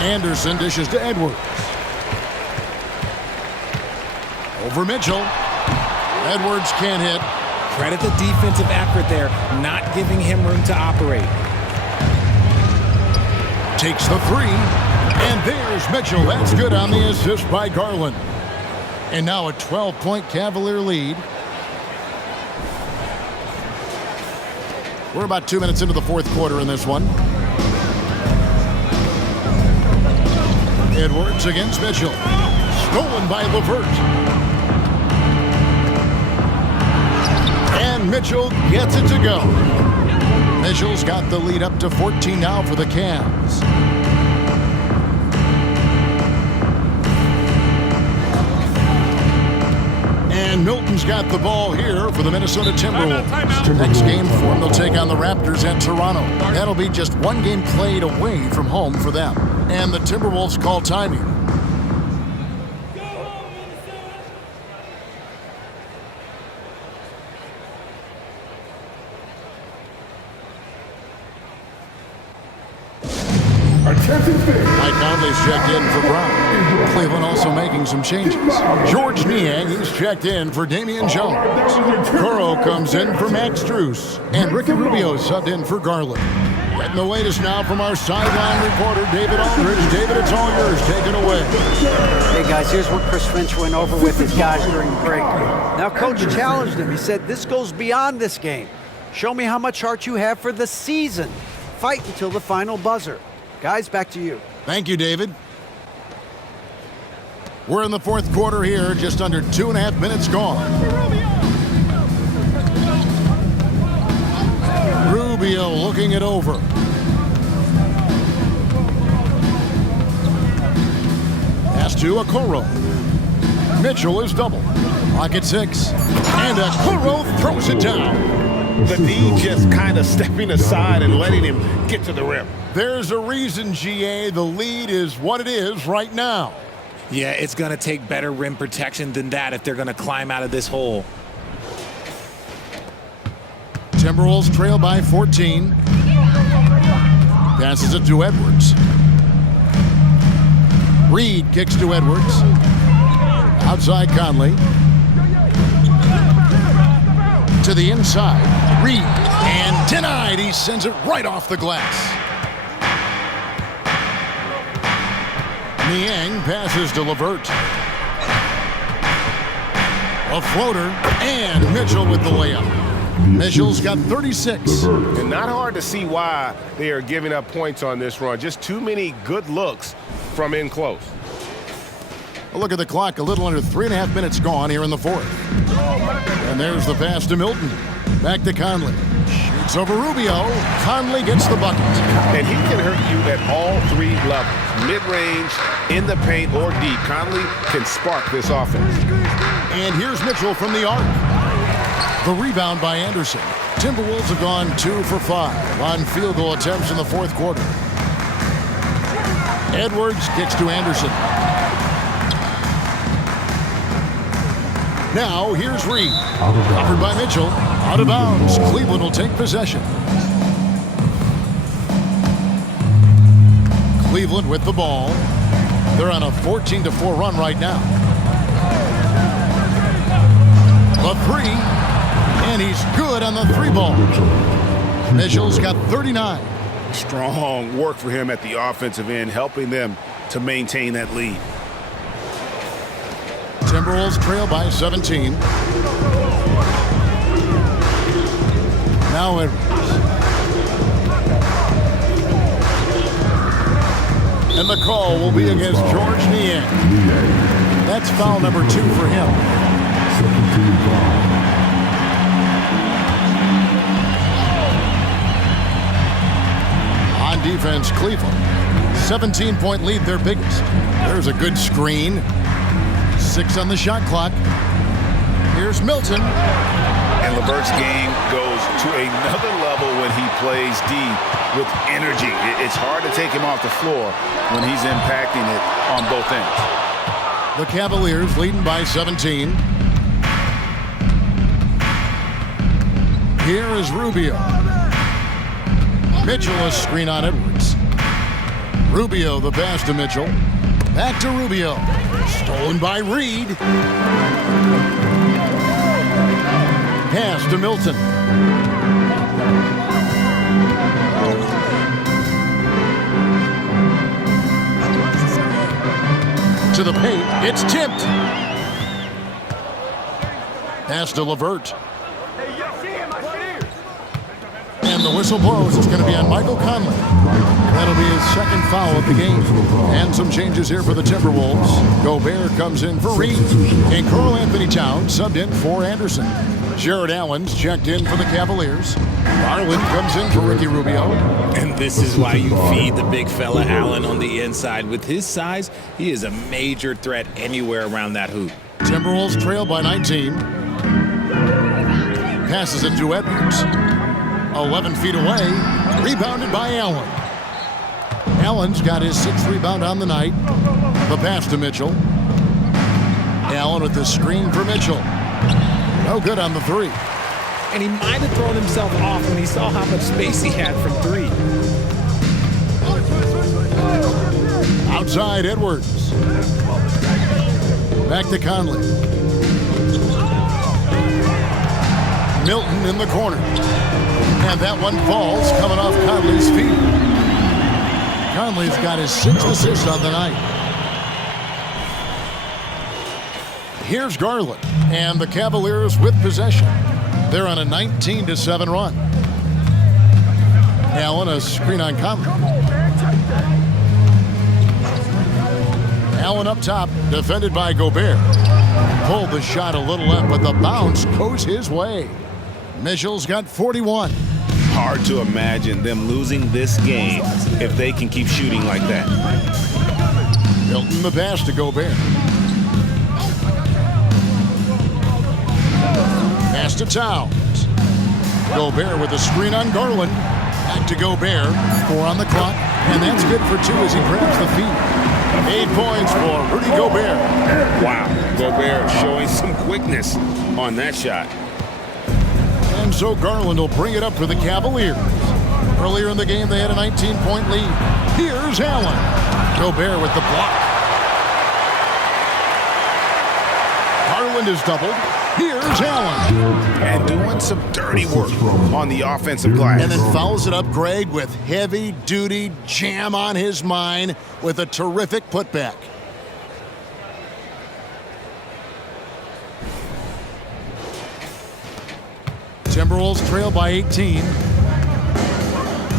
Anderson dishes to Edwards. Over Mitchell. Edwards can't hit. Credit the defensive effort there, not giving him room to operate. Takes the three. And there's Mitchell. That's good on the assist by Garland. And now a 12-point Cavalier lead. We're about 2 minutes into the fourth quarter in this one. Edwards against Mitchell. Stolen by LeVert. And Mitchell gets it to go. Mitchell's got the lead up to 14 now for the Cavs. And Milton's got the ball here for the Minnesota Timberwolves. Next game for them, they'll take on the Raptors at Toronto. That'll be just one game played away from home for them. And the Timberwolves call time here. Mike Conley's checked in for Brown. Cleveland also making some changes. George Niang, he's checked in for Damian Jones. Coro comes in for Max Strus. And Ricky Rubio subbed in for Garland. Getting the latest now from our sideline reporter, David Aldridge. David, it's all yours. Take it away. Hey, guys, here's what Chris Finch went over with his guys during the break. Now, Coach challenged him. He said, this goes beyond this game. Show me how much heart you have for the season. Fight until the final buzzer. Guys, back to you. Thank you, David. We're in the fourth quarter here, just under 2.5 minutes gone. Rubio looking it over. Pass to Okoro. Mitchell is double. Lock at 6. And Okoro throws it down. The D just kind of stepping aside and letting him get to the rim. There's a reason, GA. The lead is what it is right now. Yeah, it's going to take better rim protection than that if they're going to climb out of this hole. Timberwolves trail by 14. Passes it to Edwards. Reed kicks to Edwards. Outside Conley. To the inside. Reed. And denied. He sends it right off the glass. Niang passes to LeVert. A floater. And Mitchell with the layup. Mitchell's got 36. And not hard to see why they are giving up points on this run. Just too many good looks from in close. A look at the clock, a little under 3.5 minutes gone here in the fourth. And there's the pass to Milton. Back to Conley. Shoots over Rubio. Conley gets the bucket. And he can hurt you at all three levels. Mid-range, in the paint, or deep. Conley can spark this offense. And here's Mitchell from the arc. The rebound by Anderson. Timberwolves have gone 2 for 5 on field goal attempts in the fourth quarter. Edwards kicks to Anderson. Now here's Reed. Covered by Mitchell. Out of bounds. Cleveland will take possession. Cleveland with the ball. They're on a 14-4 run right now. The three. And he's good on the 3 ball. Mitchell's got 39. Strong work for him at the offensive end, helping them to maintain that lead. Timberwolves trail by 17. Now Edwards. And the call will be against George Niang. That's foul number 2 for him. against Cleveland. 17-point lead, their biggest. There's a good screen. 6 on the shot clock. Here's Milton. And LeVert's game goes to another level when he plays D with energy. It's hard to take him off the floor when he's impacting it on both ends. The Cavaliers leading by 17. Here is Rubio. Mitchell, a screen on Edwards. Rubio, the pass to Mitchell. Back to Rubio. Stolen by Reed. Pass to Milton. To the paint. It's tipped. Pass to LeVert. And the whistle blows. It's going to be on Michael Conley. That'll be his second foul of the game. And some changes here for the Timberwolves. Gobert comes in for Reed. And Karl Anthony Towns subbed in for Anderson. Jared Allen's checked in for the Cavaliers. Garland comes in for Ricky Rubio. And this is why you feed the big fella Allen on the inside. With his size, he is a major threat anywhere around that hoop. Timberwolves trail by 19. Passes it to Edwards. 11 feet away. Rebounded by Allen. Allen's got his 6th rebound on the night. The pass to Mitchell. Allen with the screen for Mitchell. No good on the 3. And he might have thrown himself off when he saw how much space he had from 3. Outside Edwards. Back to Conley. Milton in the corner. And that one falls, coming off Conley's feet. Conley's got his 6th assist on the night. Here's Garland, and the Cavaliers with possession. They're on a 19-7 run. Allen, a screen on Conley. Allen up top, defended by Gobert. Pulled the shot a little left, but the bounce goes his way. Mitchell's got 41. Hard to imagine them losing this game if they can keep shooting like that. Milton the pass to Gobert. Pass to Towns. Gobert with a screen on Garland. Back to Gobert. 4 on the clock. And that's good for 2 as he grabs the feed. 8 points for Rudy Gobert. Wow, Gobert showing some quickness on that shot. And so Garland will bring it up for the Cavaliers. Earlier in the game, they had a 19-point lead. Here's Allen. Gobert with the block. Garland is doubled. Here's Allen. And doing some dirty work on the offensive glass. And then fouls it up, Greg, with heavy-duty jam on his mind with a terrific putback. Timberwolves trail by 18.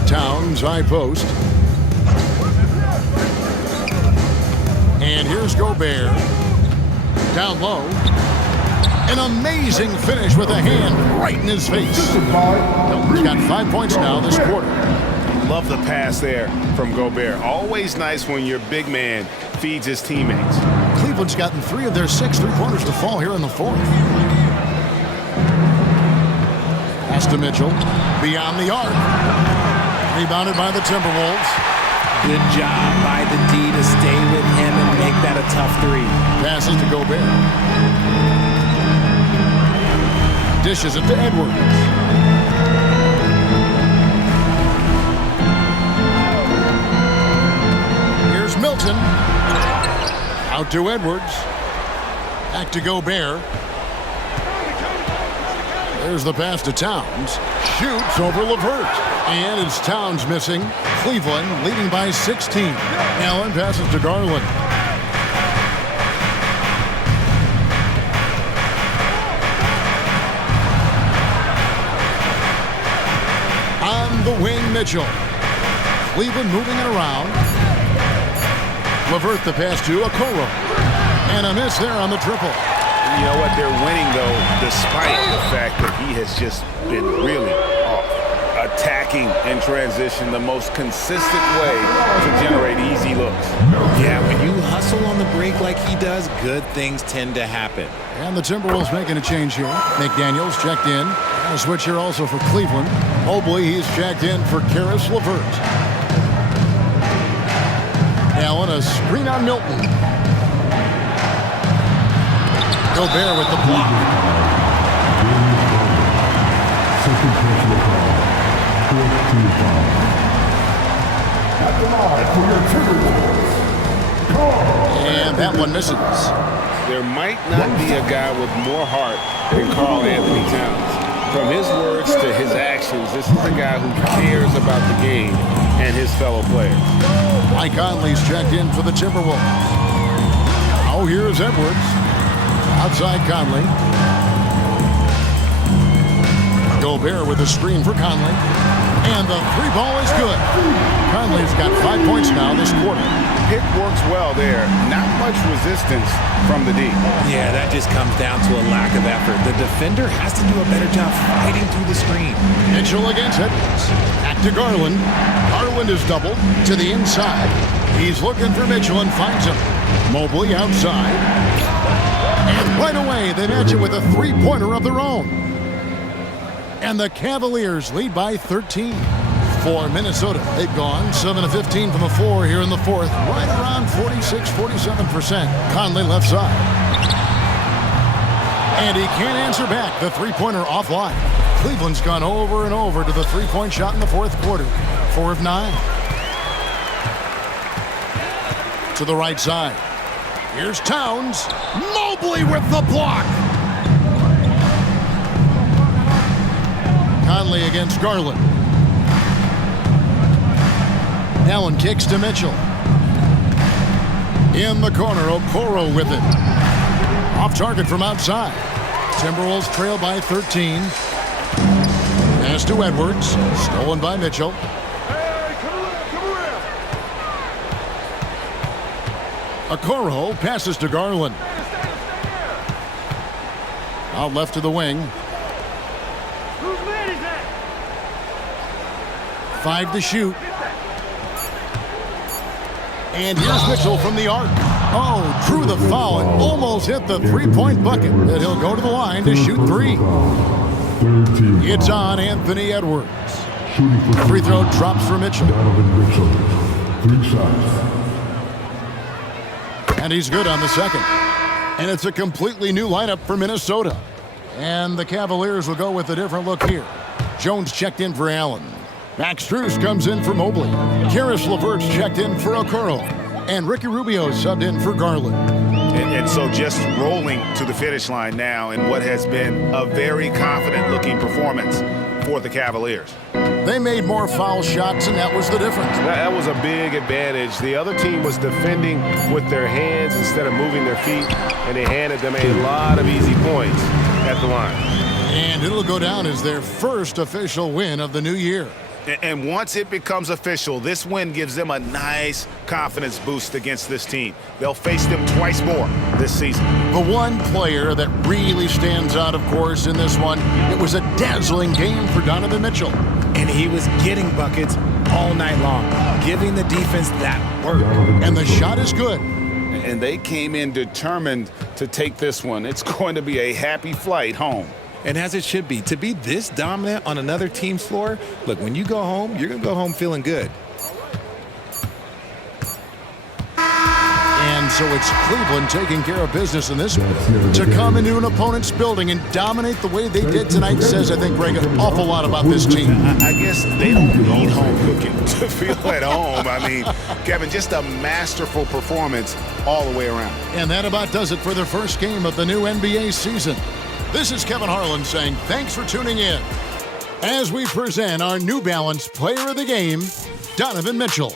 Towns, high post. And here's Gobert. Down low. An amazing finish with a hand right in his face. Hilton's got 5 points now this quarter. Love the pass there from Gobert. Always nice when your big man feeds his teammates. Cleveland's gotten 3 of their 6 three-pointers to fall here in the 4th. Pass to Mitchell. Beyond the arc. Rebounded by the Timberwolves. Good job by the D to stay with him and make that a tough 3. Passes to Gobert. Dishes it to Edwards. Here's Milton. Out to Edwards. Back to Gobert. There's the pass to Towns. Shoots over LeVert. And it's Towns missing. Cleveland leading by 16. Allen passes to Garland. On the wing, Mitchell. Cleveland moving it around. LeVert the pass to Okoro. And a miss there on the triple. You know what? They're winning, though, despite the fact that he has just been really off. A attacking in transition, the most consistent way to generate easy looks. Yeah, when you hustle on the break like he does, good things tend to happen. And the Timberwolves making a change here. McDaniels checked in. And a switch here also for Cleveland. Mobley, he's checked in for Caris LeVert. Allen, a screen on Milton. Gobert with the block. Second personal foul. Fourth team foul. At the line for your Timberwolves. And that one misses. There might not be a guy with more heart than Karl Anthony Towns. From his words to his actions, this is a guy who cares about the game and his fellow players. Mike Conley's checked in for the Timberwolves. Oh, here's Edwards. Outside Conley. Gobert with a screen for Conley. And the three ball is good. Conley's got 5 points now this quarter. Pick works well there. Not much resistance from the D. Yeah, that just comes down to a lack of effort. The defender has to do a better job fighting through the screen. Mitchell against Edwards. Back to Garland. Garland is doubled to the inside. He's looking for Mitchell and finds him. Mobley outside. And right away, they match it with a three-pointer of their own. And the Cavaliers lead by 13. For Minnesota, they've gone 7 of 15 from the floor here in the fourth, right around 46-47%. Conley left side. And he can't answer back. The three-pointer offline. Cleveland's gone over and over to the three-point shot in the fourth quarter. 4 of 9. To the right side. Here's Towns. Mobley with the block. Conley against Garland. Allen kicks to Mitchell. In the corner, Okoro with it. Off target from outside. Timberwolves trail by 13. Pass to Edwards. Stolen by Mitchell. Okoro passes to Garland. Out left to the wing. 5 to shoot. And here's Mitchell from the arc. Oh, drew the foul and almost hit the three-point bucket. And he'll go to the line to shoot 3. It's on Anthony Edwards. Free throw drops for Mitchell. 3 shots. And he's good on the second. And it's a completely new lineup for Minnesota. And the Cavaliers will go with a different look here. Jones checked in for Allen. Max Strus comes in for Mobley. Caris LeVert's checked in for Okoro. And Ricky Rubio subbed in for Garland. And so just rolling to the finish line now in what has been a very confident-looking performance for the Cavaliers. They made more foul shots, and that was the difference. That was a big advantage. The other team was defending with their hands instead of moving their feet, and they handed them a lot of easy points at the line. And it'll go down as their first official win of the new year. And once it becomes official, this win gives them a nice confidence boost against this team. They'll face them twice more this season. The one player that really stands out, of course, in this one, it was a dazzling game for Donovan Mitchell. And he was getting buckets all night long, giving the defense that work. And the shot is good. And they came in determined to take this one. It's going to be a happy flight home. And as it should be, to be this dominant on another team's floor, look, when you go home, you're going to go home feeling good. And so it's Cleveland taking care of business in this one. To come into an opponent's building and dominate the way they did tonight says, I think, Greg, an awful lot about this team. I guess they don't need home cooking to feel at home. I mean, Kevin, just a masterful performance all the way around. And that about does it for the first game of the new NBA season. This is Kevin Harlan saying thanks for tuning in as we present our New Balance Player of the Game, Donovan Mitchell.